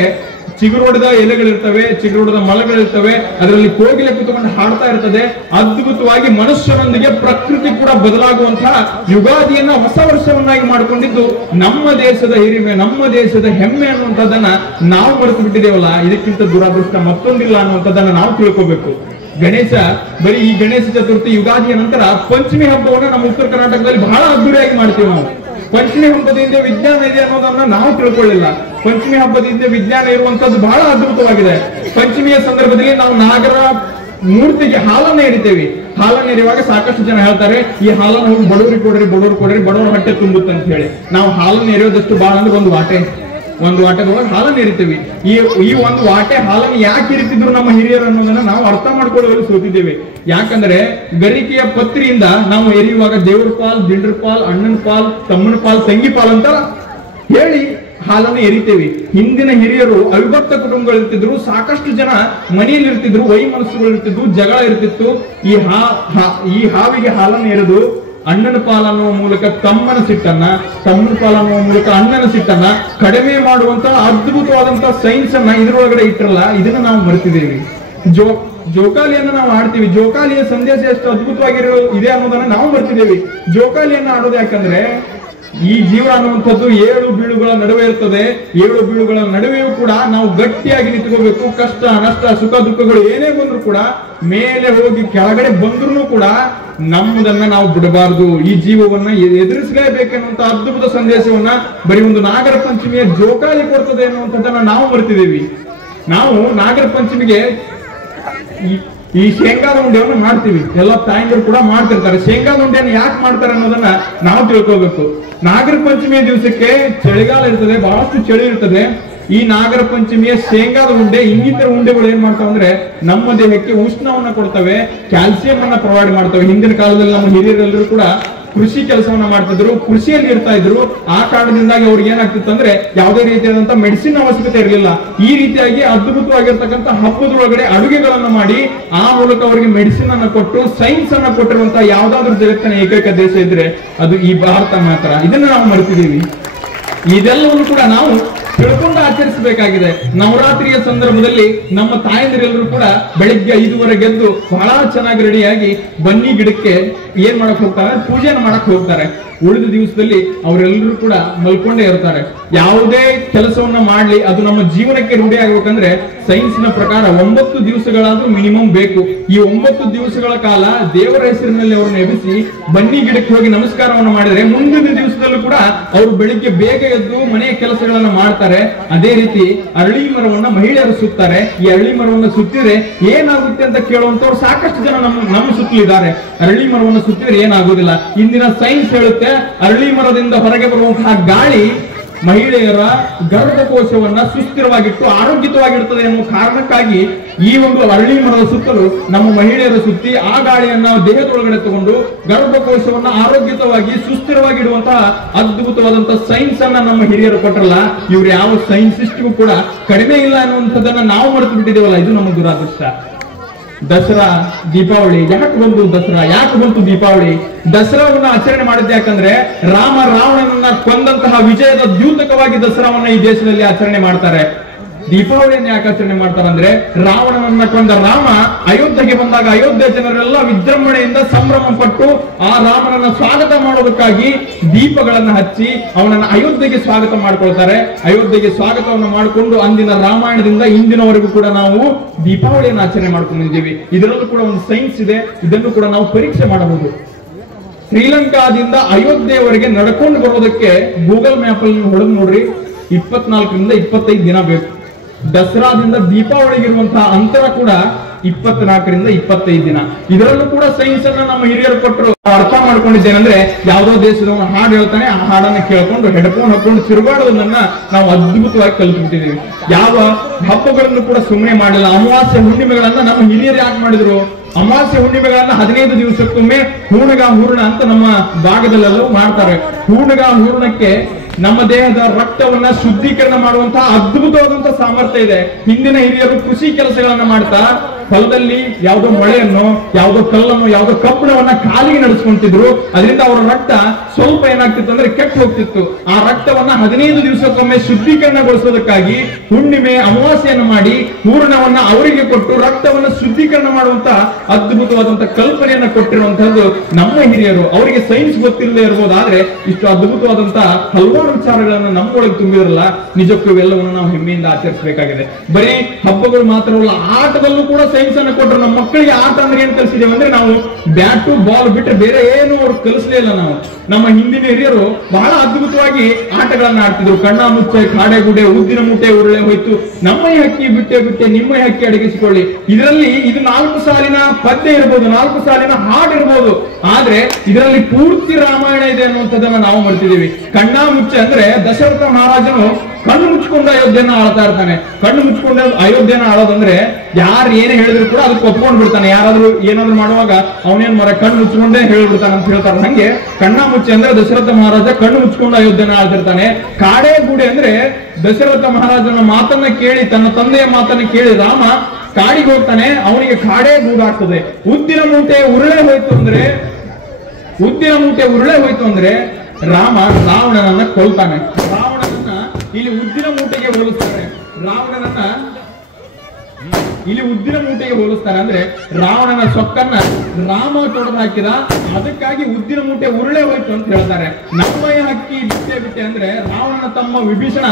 ಚಿಗುರೊಡೆದ ಎಲೆಗಳಿರ್ತವೆ, ಚಿಗುರೊಡೆದ ಮರಗಳಿರ್ತವೆ, ಅದರಲ್ಲಿ ಕೋಗಿಲೆ ಕೂತ್ಕೊಂಡು ಹಾಡ್ತಾ ಇರ್ತದೆ. ಅದ್ಭುತವಾಗಿ ಮನುಷ್ಯರೊಂದಿಗೆ ಪ್ರಕೃತಿ ಕೂಡ ಬದಲಾಗುವಂತಹ ಯುಗಾದಿಯನ್ನ ಹೊಸ ವರ್ಷವನ್ನಾಗಿ ಮಾಡಿಕೊಂಡಿದ್ದು ನಮ್ಮ ದೇಶದ ಹಿರಿಮೆ, ನಮ್ಮ ದೇಶದ ಹೆಮ್ಮೆ ಅನ್ನುವಂಥದ್ದನ್ನ ನಾವು ಮರೆತು ಬಿಟ್ಟಿದ್ದೇವಲ್ಲ. ಇದಕ್ಕಿಂತ ದುರಾದೃಷ್ಟ ಮತ್ತೊಂದಿಲ್ಲ ಅನ್ನುವಂಥದ್ದನ್ನ ನಾವು ತಿಳ್ಕೋಬೇಕು. ಗಣೇಶ ಬರೀ ಈ ಗಣೇಶ ಚತುರ್ಥಿ ಯುಗಾದಿಯ ನಂತರ ಪಂಚಮಿ ಹಬ್ಬವನ್ನು ನಮ್ಮ ಉತ್ತರ ಕರ್ನಾಟಕದಲ್ಲಿ ಬಹಳ ಅದ್ದೂರಿಯಾಗಿ ಮಾಡ್ತೀವಿ ನಾವು. ಪಂಚಮಿ ಹಬ್ಬದ ಹಿಂದೆ ವಿಜ್ಞಾನ ಇದೆ ಅನ್ನೋದನ್ನ ನಾವು ತಿಳ್ಕೊಳ್ಳಿಲ್ಲ. ಪಂಚಮಿ ಹಬ್ಬದ ಹಿಂದೆ ವಿಜ್ಞಾನ ಇರುವಂತದ್ದು ಬಹಳ ಅದ್ಭುತವಾಗಿದೆ. ಪಂಚಮಿಯ ಸಂದರ್ಭದಲ್ಲಿ ನಾವು ನಾಗರ ಮೂರ್ತಿಗೆ ಹಾಲನ್ನ ಎರಿತೇವೆ. ಹಾಲನ್ನ ಎರಿಯುವಾಗ ಸಾಕಷ್ಟು ಜನ ಹೇಳ್ತಾರೆ, ಈ ಹಾಲನ್ನು ಹೋಗಿ ಬಡವರಿಗೆ ಕೊಡ್ರಿ, ಬಡವರ ಹೊಟ್ಟೆ ತುಂಬುತ್ತೆ ಅಂತ ಹೇಳಿ. ನಾವು ಹಾಲನ್ನ ಎರೆಯೋದಷ್ಟು ಬಹಳ ಅಂದ್ರೆ ಒಂದು ವಾಟೆದೊಳಗೆ ಹಾಲನ್ನು ಎರಿತೀವಿ. ಈ ಒಂದು ವಾಟೆ ಹಾಲನ್ನು ಯಾಕೆ ಎರಿತಿದ್ರು ನಮ್ಮ ಹಿರಿಯರು ಅನ್ನೋದನ್ನ ನಾವು ಅರ್ಥ ಮಾಡ್ಕೊಳ್ಳಲು ಸೋತಿದ್ದೇವೆ. ಯಾಕಂದ್ರೆ ಗರಿಕೆಯ ಪತ್ರಿಯಿಂದ ನಾವು ಎರಿಯುವಾಗ ದೇವ್ರ ಪಾಲ್, ದಿಂಡ್ರ ಪಾಲ್, ಅಣ್ಣನ ಪಾಲ್, ತಮ್ಮನ ಪಾಲ್, ತಂಗಿ ಪಾಲ್ ಅಂತ ಹೇಳಿ ಹಾಲನ್ನು ಎರಿತೇವೆ. ಹಿಂದಿನ ಹಿರಿಯರು ಅವಿಭಕ್ತ ಕುಟುಂಬಗಳಿರ್ತಿದ್ರು, ಸಾಕಷ್ಟು ಜನ ಮನೆಯಲ್ಲಿ ಇರ್ತಿದ್ರು, ವೈಮನಸ್ಸುಗಳು ಇರ್ತಿದ್ವು, ಜಗಳ ಇರ್ತಿತ್ತು. ಈ ಹಾವಿಗೆ ಹಾಲನ್ನು ಎರೆದು ಅಣ್ಣನ ಪಾಲ್ ಅನ್ನುವ ಮೂಲಕ ತಮ್ಮನ ಸಿಟ್ಟನ್ನ, ತಮ್ಮನ ಪಾಲ್ ಅನ್ನುವ ಮೂಲಕ ಅಣ್ಣನ ಸಿಟ್ಟನ್ನ ಕಡಿಮೆ ಮಾಡುವಂತಹ ಅದ್ಭುತವಾದಂತಹ ಸೈನ್ಸ್ ಅನ್ನ ಇದ್ರೊಳಗಡೆ ಇಟ್ಟಿರಲ್ಲ. ಇದನ್ನ ನಾವು ಮರೆತಿದ್ದೇವೆ. ಜೋಕಾಲಿಯನ್ನ ನಾವು ಆಡ್ತೀವಿ. ಜೋಕಾಲಿಯ ಸಂದೇಶ ಎಷ್ಟು ಅದ್ಭುತವಾಗಿರೋ ಇದೆ ಅನ್ನೋದನ್ನ ನಾವು ಮರೆತಿದ್ದೇವೆ. ಜೋಕಾಲಿಯನ್ನ ಆಡೋದು ಯಾಕಂದ್ರೆ ಈ ಜೀವ ಅನ್ನುವಂಥದ್ದು 7 ಬೀಳುಗಳ ನಡುವೆ ಇರ್ತದೆ. 7 ಬೀಳುಗಳ ನಡುವೆಯೂ ಕೂಡ ನಾವು ಗಟ್ಟಿಯಾಗಿ ನಿಂತ್ಕೋಬೇಕು. ಕಷ್ಟ ನಷ್ಟ ಸುಖ ದುಃಖಗಳು ಏನೇ ಬಂದ್ರು ಕೂಡ, ಮೇಲೆ ಹೋಗಿ ಕೆಳಗಡೆ ಬಂದ್ರು ಕೂಡ ನಮ್ಮದನ್ನ ನಾವು ಬಿಡಬಾರದು. ಈ ಜೀವವನ್ನ ಎದುರಿಸಲೇಬೇಕೆನ್ನುವಂತ ಅದ್ಭುತ ಸಂದೇಶವನ್ನ ಬರೀ ಒಂದು ನಾಗರ ಪಂಚಮಿಯ ಜೋಕಾಲಿ ಕೊಡ್ತದೆ ಅನ್ನುವಂಥದ್ದನ್ನ ನಾವು ಮರೆತಿದ್ದೇವೆ. ನಾವು ನಾಗರ ಪಂಚಮಿಗೆ ಈ ಶೇಂಗಾದ ಉಂಡೆಯನ್ನು ಮಾಡ್ತೀವಿ. ಎಲ್ಲ ತಾಯಂದಿರು ಕೂಡ ಮಾಡ್ತಿರ್ತಾರೆ. ಶೇಂಗಾದ ಉಂಡೆಯನ್ನು ಯಾಕೆ ಮಾಡ್ತಾರೆ ಅನ್ನೋದನ್ನ ನಾವು ತಿಳ್ಕೋಬೇಕು. ನಾಗರ ಪಂಚಮಿಯ ದಿವಸಕ್ಕೆ ಚಳಿಗಾಲ ಇರ್ತದೆ, ಬಹಳಷ್ಟು ಚಳಿ ಇರ್ತದೆ. ಈ ನಾಗರ ಪಂಚಮಿಯ ಶೇಂಗಾದ ಉಂಡೆ, ಇನ್ನಿತರ ಉಂಡೆಗಳು ಏನ್ ಮಾಡ್ತಾವ ಅಂದ್ರೆ ನಮ್ಮ ದೇಹಕ್ಕೆ ಉಷ್ಣವನ್ನ ಕೊಡ್ತವೆ, ಕ್ಯಾಲ್ಸಿಯಂ ಅನ್ನ ಪ್ರೊವೈಡ್ ಮಾಡ್ತವೆ. ಹಿಂದಿನ ಕಾಲದಲ್ಲಿ ನಮ್ಮ ಹಿರಿಯರೆಲ್ಲರೂ ಕೂಡ ಕೃಷಿ ಕೆಲಸವನ್ನ ಮಾಡ್ತಿದ್ರು, ಕೃಷಿಯಲ್ಲಿ ಇರ್ತಾ ಇದ್ರು. ಆ ಕಾರಣದಿಂದಾಗಿ ಅವ್ರಿಗೆ ಏನಾಗ್ತಿತ್ತು ಅಂದ್ರೆ ಯಾವುದೇ ರೀತಿಯಾದಂತ ಮೆಡಿಸಿನ್ ಅವಶ್ಯಕತೆ ಇರಲಿಲ್ಲ. ಈ ರೀತಿಯಾಗಿ ಅದ್ಭುತವಾಗಿರ್ತಕ್ಕಂಥ ಹಬ್ಬದೊಳಗಡೆ ಅಡುಗೆಗಳನ್ನ ಮಾಡಿ ಆ ಮೂಲಕ ಅವರಿಗೆ ಮೆಡಿಸಿನ್ ಅನ್ನ ಕೊಟ್ಟು ಸೈನ್ಸ್ ಅನ್ನ ಕೊಟ್ಟಿರುವಂತಹ ಯಾವ್ದಾದ್ರು ಜಗತ್ತಿನ ಏಕೈಕ ದೇಶ ಇದ್ರೆ ಅದು ಈ ಭಾರತ ಮಾತ್ರ. ಇದನ್ನ ನಾವು ಮರೆತಿದ್ದೀವಿ. ಇದೆಲ್ಲವನ್ನು ಕೂಡ ನಾವು ತಿಳ್ಕೊಂಡು ಆಚರಿಸಬೇಕಾಗಿದೆ. ನವರಾತ್ರಿಯ ಸಂದರ್ಭದಲ್ಲಿ ನಮ್ಮ ತಾಯಂದಿರೆಲ್ಲರೂ ಕೂಡ ಬೆಳಿಗ್ಗೆ 5:15 ಎದ್ದು ಬಹಳ ಚೆನ್ನಾಗಿ ರೆಡಿಯಾಗಿ ಬನ್ನಿ ಗಿಡಕ್ಕೆ ಏನ್ ಮಾಡಕ್ ಹೋಗ್ತಾರೆ, ಪೂಜೆನ ಮಾಡಕ್ ಹೋಗ್ತಾರೆ. ಉಳಿದ ದಿವಸದಲ್ಲಿ ಅವರೆಲ್ಲರೂ ಕೂಡ ಮಲ್ಕೊಂಡೇ ಇರ್ತಾರೆ. ಯಾವುದೇ ಕೆಲಸವನ್ನ ಮಾಡ್ಲಿ ಅದು ನಮ್ಮ ಜೀವನಕ್ಕೆ ರೂಢಿ ಆಗ್ಬೇಕಂದ್ರೆ ಸೈನ್ಸ್ ನ ಪ್ರಕಾರ 9 ದಿವಸಗಳಾದ್ರೂ ಮಿನಿಮಮ್ ಬೇಕು. ಈ 9 ದಿವಸಗಳ ಕಾಲ ದೇವರ ಹೆಸರಿನಲ್ಲಿ ಅವ್ರನ್ನ ಎಬ್ಬಿಸಿ ಬನ್ನಿ ಗಿಡಕ್ಕೆ ಹೋಗಿ ನಮಸ್ಕಾರವನ್ನ ಮಾಡಿದ್ರೆ ಮುಂದಿನ ದಿವಸದಲ್ಲೂ ಕೂಡ ಅವರು ಬೆಳಿಗ್ಗೆ ಬೇಗ ಎದ್ದು ಮನೆಯ ಕೆಲಸಗಳನ್ನ ಮಾಡ್ತಾರೆ. ಅದೇ ರೀತಿ ಅರಳಿ ಮರವನ್ನ ಮಹಿಳೆಯರು ಸುತ್ತಾರೆ. ಈ ಅರಳಿ ಮರವನ್ನ ಸುತ್ತಿದ್ರೆ ಏನಾಗುತ್ತೆ ಅಂತ ಕೇಳುವಂತವ್ರು ಸಾಕಷ್ಟು ಜನ ನಮ್ಮ ಸುತ್ತಲಿದ್ದಾರೆ. ಅರಳಿ ಮರವನ್ನ ಸುತ್ತಿದ್ರೆ ಏನಾಗೋದಿಲ್ಲ. ಇಂದಿನ ಸೈನ್ಸ್ ಹೇಳುತ್ತೆ ಅರಳಿ ಮರದಿಂದ ಹೊರಗೆ ಬರುವಂತಹ ಗಾಳಿ ಮಹಿಳೆಯರ ಗರ್ಭಕೋಶವನ್ನ ಸುಸ್ಥಿರವಾಗಿಟ್ಟು ಆರೋಗ್ಯವಾಗಿರ್ತದೆ ಎನ್ನುವ ಕಾರಣಕ್ಕಾಗಿ ಈ ಒಂದು ಅರಳಿ ಮರದ ಸುತ್ತಲೂ ನಮ್ಮ ಮಹಿಳೆಯರ ಸುತ್ತಿ ಆ ಗಾಳಿಯನ್ನ ದೇಹದೊಳಗಡೆ ತಗೊಂಡು ಗರ್ಭಕೋಶವನ್ನ ಆರೋಗ್ಯವಾಗಿ ಸುಸ್ಥಿರವಾಗಿಡುವಂತಹ ಅದ್ಭುತವಾದಂತಹ ಸೈನ್ಸ್ ಅನ್ನ ನಮ್ಮ ಹಿರಿಯರು ಕೊಟ್ಟರಲ್ಲ. ಇವ್ರು ಯಾವ ಸೈನ್ಸಿಸ್ಟ್ಗೂ ಕೂಡ ಕಡಿಮೆ ಇಲ್ಲ ಅನ್ನುವಂಥದ್ದನ್ನ ನಾವು ಮರೆತು ಬಿಟ್ಟಿದ್ದೇವಲ್ಲ, ಇದು ನಮ್ಮ ದುರಾದೃಷ್ಟ. ದಸರಾ, ದೀಪಾವಳಿ ಯಾಕೆ ಬಂತು? ಯಾಕೆ ಬಂತು ದೀಪಾವಳಿ? ದಸರಾವನ್ನ ಆಚರಣೆ ಮಾಡಿದ್ದೆ ಯಾಕಂದ್ರೆ ರಾಮ ರಾವಣನನ್ನ ಕೊಂದಂತಹ ವಿಜಯದ ದ್ಯೂತಕವಾಗಿ ದಸರಾವನ್ನ ಈ ದೇಶದಲ್ಲಿ ಆಚರಣೆ ಮಾಡ್ತಾರೆ. ದೀಪಾವಳಿಯನ್ನು ಯಾಕೆ ಆಚರಣೆ ಮಾಡ್ತಾರೆ ಅಂದ್ರೆ ರಾವಣನನ್ನ ಕೊಂದ ರಾಮ ಅಯೋಧ್ಯೆಗೆ ಬಂದಾಗ ಅಯೋಧ್ಯೆ ಜನರೆಲ್ಲ ವಿಜೃಂಭಣೆಯಿಂದ ಸಂಭ್ರಮ ಪಟ್ಟು ಆ ರಾಮನನ್ನ ಸ್ವಾಗತ ಮಾಡೋದಕ್ಕಾಗಿ ದೀಪಗಳನ್ನ ಹಚ್ಚಿ ಅವನನ್ನ ಅಯೋಧ್ಯೆಗೆ ಸ್ವಾಗತ ಮಾಡ್ಕೊಳ್ತಾರೆ. ಅಯೋಧ್ಯೆಗೆ ಸ್ವಾಗತವನ್ನು ಮಾಡಿಕೊಂಡು ಅಂದಿನ ರಾಮಾಯಣದಿಂದ ಇಂದಿನವರೆಗೂ ಕೂಡ ನಾವು ದೀಪಾವಳಿಯನ್ನು ಆಚರಣೆ ಮಾಡ್ಕೊಂಡಿದ್ದೀವಿ. ಇದರಲ್ಲೂ ಕೂಡ ಒಂದು ಸೈನ್ಸ್ ಇದೆ. ಇದನ್ನು ಕೂಡ ನಾವು ಪರೀಕ್ಷೆ ಮಾಡಬಹುದು. ಶ್ರೀಲಂಕಾದಿಂದ ಅಯೋಧ್ಯೆಯವರೆಗೆ ನಡ್ಕೊಂಡು ಬರೋದಕ್ಕೆ ಗೂಗಲ್ ಮ್ಯಾಪ್ ಅಲ್ಲಿ ನೀವು ಹೊಡೆದು ನೋಡ್ರಿ, 24ರಿಂದ 25 ದಿನ ಬೇಕು. ದಸರಾದಿಂದ ದೀಪಾವಳಿಗಿರುವಂತಹ ಅಂತರ ಕೂಡ 24ರಿಂದ 25 ದಿನ. ಇದರಲ್ಲೂ ಕೂಡ ಸೈನ್ಸ್ ಅನ್ನ ನಮ್ಮ ಹಿರಿಯರು ಕೊಟ್ಟರು. ಅರ್ಥ ಮಾಡ್ಕೊಂಡಿದ್ದೇನೆಂದ್ರೆ ಯಾವುದೋ ದೇಶದವನು ಹಾಡು ಹೇಳ್ತಾನೆ, ಆ ಹಾಡನ್ನ ಕೇಳ್ಕೊಂಡು ಹೆಡ್ಫೋನ್ ಹಾಕೊಂಡು ತಿರುಗಾಡೋದನ್ನ ನಾವು ಅದ್ಭುತವಾಗಿ ಕಲಿತುಬಿಟ್ಟಿದ್ದೀವಿ. ಯಾವ ಹಬ್ಬಗಳನ್ನು ಕೂಡ ಸುಮ್ಮನೆ ಮಾಡಿಲ್ಲ. ಅಮಾವಾಸ್ಯೆ ಹುಣ್ಣಿಮೆಗಳನ್ನ ನಮ್ಮ ಹಿರಿಯರು ಯಾಕೆ ಮಾಡಿದ್ರು? ಅಮಾವಾಸ್ಯೆ ಹುಣ್ಣಿಮೆಗಳನ್ನ 15 ದಿವಸಕ್ಕೊಮ್ಮೆ ಹೂರ್ಣ ಅಂತ ನಮ್ಮ ಭಾಗದಲ್ಲೆಲ್ಲವೂ ಮಾಡ್ತಾರೆ. ಹೂರ್ಣಕ್ಕೆ ನಮ್ಮ ದೇಹದ ರಕ್ತವನ್ನ ಶುದ್ಧೀಕರಣ ಮಾಡುವಂತಹ ಅದ್ಭುತವಾದಂತಹ ಸಾಮರ್ಥ್ಯ ಇದೆ. ಹಿಂದಿನ ಹಿರಿಯರು ಕೃಷಿ ಕೆಲಸಗಳನ್ನ ಮಾಡ್ತಾ ಹೊಲದಲ್ಲಿ ಯಾವುದೋ ಮಳೆಯನ್ನು, ಯಾವುದೋ ಕಲ್ಲನ್ನು, ಯಾವುದೋ ಕಬ್ಬಿಣವನ್ನ ಕಾಲಿಗೆ ನಡೆಸ್ಕೊಂತಿದ್ರು. ಅದರಿಂದ ಅವರ ರಕ್ತ ಸ್ವಲ್ಪ ಏನಾಗ್ತಿತ್ತು ಅಂದ್ರೆ ಕೆಟ್ಟು ಹೋಗ್ತಿತ್ತು. ಆ ರಕ್ತವನ್ನ 15 ದಿವಸಕ್ಕೊಮ್ಮೆ ಶುದ್ಧೀಕರಣಗೊಳಿಸೋದಕ್ಕಾಗಿ ಹುಣ್ಣಿಮೆ ಅಮಾವಾಸ್ಯೆಯನ್ನು ಮಾಡಿ ಹೂರ್ಣವನ್ನ ಅವರಿಗೆ ಕೊಟ್ಟು ರಕ್ತವನ್ನ ಶುದ್ಧೀಕರಣ ಮಾಡುವಂತ ಅದ್ಭುತವಾದಂತಹ ಕಲ್ಪನೆಯನ್ನ ಕೊಟ್ಟಿರುವಂತಹದ್ದು ನಮ್ಮ ಹಿರಿಯರು. ಅವರಿಗೆ ಸೈನ್ಸ್ ಗೊತ್ತಿಲ್ಲದೆ ಇರಬಹುದಾದ್ರೆ ಇಷ್ಟು ಅದ್ಭುತವಾದಂತಹ ಹಲವಾರು ವಿಚಾರಗಳನ್ನು ನಮ್ಮೊಳಗೆ ತುಂಬಿರಲ್ಲ. ನಿಜಕ್ಕೂ ಇವೆಲ್ಲವನ್ನು ನಾವು ಹೆಮ್ಮೆಯಿಂದ ಆಚರಿಸಬೇಕಾಗಿದೆ. ಬರೀ ಹಬ್ಬಗಳು ಮಾತ್ರವಲ್ಲ, ಆಟದಲ್ಲೂ ಕೂಡ ಸೈನ್ಸ್ ಅನ್ನು ಕೊಟ್ಟರು. ನಮ್ಮ ಮಕ್ಕಳಿಗೆ ಆಟ ಅಂದ್ರೆ ಏನ್ ಕಲಿಸಿದ್ದೇವೆ ಅಂದ್ರೆ ನಾವು ಬ್ಯಾಟು ಬಾಲ್ ಬಿಟ್ಟರೆ ಬೇರೆ ಏನು ಅವ್ರು ಕಲಿಸಲೇ ಇಲ್ಲ. ನಾವು ನಮ್ಮ ಹಿಂದಿನ ಹಿರಿಯರು ಬಹಳ ಅದ್ಭುತವಾಗಿ ಆಟಗಳನ್ನ ಆಡ್ತಿದ್ರು. ಕಣ್ಣ ಮುಚ್ಚೆ, ಕಾಡೆಗುಡೆ, ಉದ್ದಿನ ಮೂಟೆ ಉರುಳೆ ಹೋಯ್ತು, ನಮ್ಮೈ ಹಕ್ಕಿ ಬಿಟ್ಟೆ ಬಿಟ್ಟೆ ನಿಮ್ಮೈ ಹಕ್ಕಿ ಅಡಗಿಸಿಕೊಳ್ಳಿ. ಇದರಲ್ಲಿ ಇದು 4 ಸಾಲಿನ ಪದ್ಯ ಇರ್ಬೋದು, 4 ಸಾಲಿನ ಹಾಡು ಇರ್ಬೋದು, ಆದ್ರೆ ಇದರಲ್ಲಿ ಪೂರ್ತಿ ರಾಮಾಯಣ ಇದೆ ಅನ್ನುವಂಥದ್ದನ್ನ ನಾವು ಮಾಡ್ತಿದ್ದೀವಿ. ಕಣ್ಣ ಮುಚ್ಚೆ ಅಂದ್ರೆ ದಶರಥ ಮಹಾರಾಜನು ಕಣ್ಣು ಮುಚ್ಕೊಂಡು ಅಯೋಧ್ಯೆಯನ್ನ ಆಳ್ತಾ ಇರ್ತಾನೆ. ಕಣ್ಣು ಮುಚ್ಕೊಂಡು ಅಯೋಧ್ಯೆಯನ್ನ ಆಳೋದಂದ್ರೆ ಯಾರು ಏನೇ ಹೇಳಿದ್ರು ಕೂಡ ಅದಕ್ಕೆ ಒಪ್ಕೊಂಡು ಬಿಡ್ತಾನೆ. ಯಾರಾದ್ರೂ ಏನಾದ್ರು ಮಾಡುವಾಗ ಅವನೇನ್ ಕಣ್ಣು ಮುಚ್ಕೊಂಡೇ ಹೇಳ್ಬಿಡ್ತಾನೆ ಅಂತ ಹೇಳ್ತಾರೆ. ಹಂಗೆ ಕಣ್ಣ ಮುಚ್ಚೆ ಅಂದ್ರೆ ದಶರಥ ಮಹಾರಾಜ ಕಣ್ಣು ಮುಚ್ಕೊಂಡು ಅಯೋಧ್ಯೆಯನ್ನ ಆಳ್ತಿರ್ತಾನೆ. ಕಾಡೆ ಗೂಡೆ ಅಂದ್ರೆ ದಶರಥ ಮಹಾರಾಜನ ಮಾತನ್ನ ಕೇಳಿ, ತನ್ನ ತಂದೆಯ ಮಾತನ್ನ ಕೇಳಿ ರಾಮ ಕಾಡಿಗೆ ಹೋಗ್ತಾನೆ. ಅವನಿಗೆ ಕಾಡೆ ಗೂಡಾಗ್ತದೆ. ಉದ್ದಿನ ಮೂಟೆ ಉರುಳೆ ಹೋಯ್ತು ಅಂದ್ರೆ ರಾಮ ರಾವಣನನ್ನ ಕೊಲ್ತಾನೆ. ರಾವಣನನ್ನ ಇಲ್ಲಿ ಉದ್ದಿನ ಮೂಟೆಗೆ ಹೋಲಿಸ್ತಾರೆ. ಅಂದ್ರೆ ರಾವಣನ ಸೊಕ್ಕನ್ನ ರಾಮ ತೊಡೆದು ಹಾಕಿದ, ಅದಕ್ಕಾಗಿ ಉದ್ದಿನ ಮೂಟೆ ಉರುಳೆ ಹೋಯ್ತು ಅಂತ ಹೇಳ್ತಾರೆ. ನಮ್ಮಯ ಹಕ್ಕಿ ಬಿಟ್ಟೆ ಅಂದ್ರೆ ರಾವಣನ ತಮ್ಮ ವಿಭೀಷಣ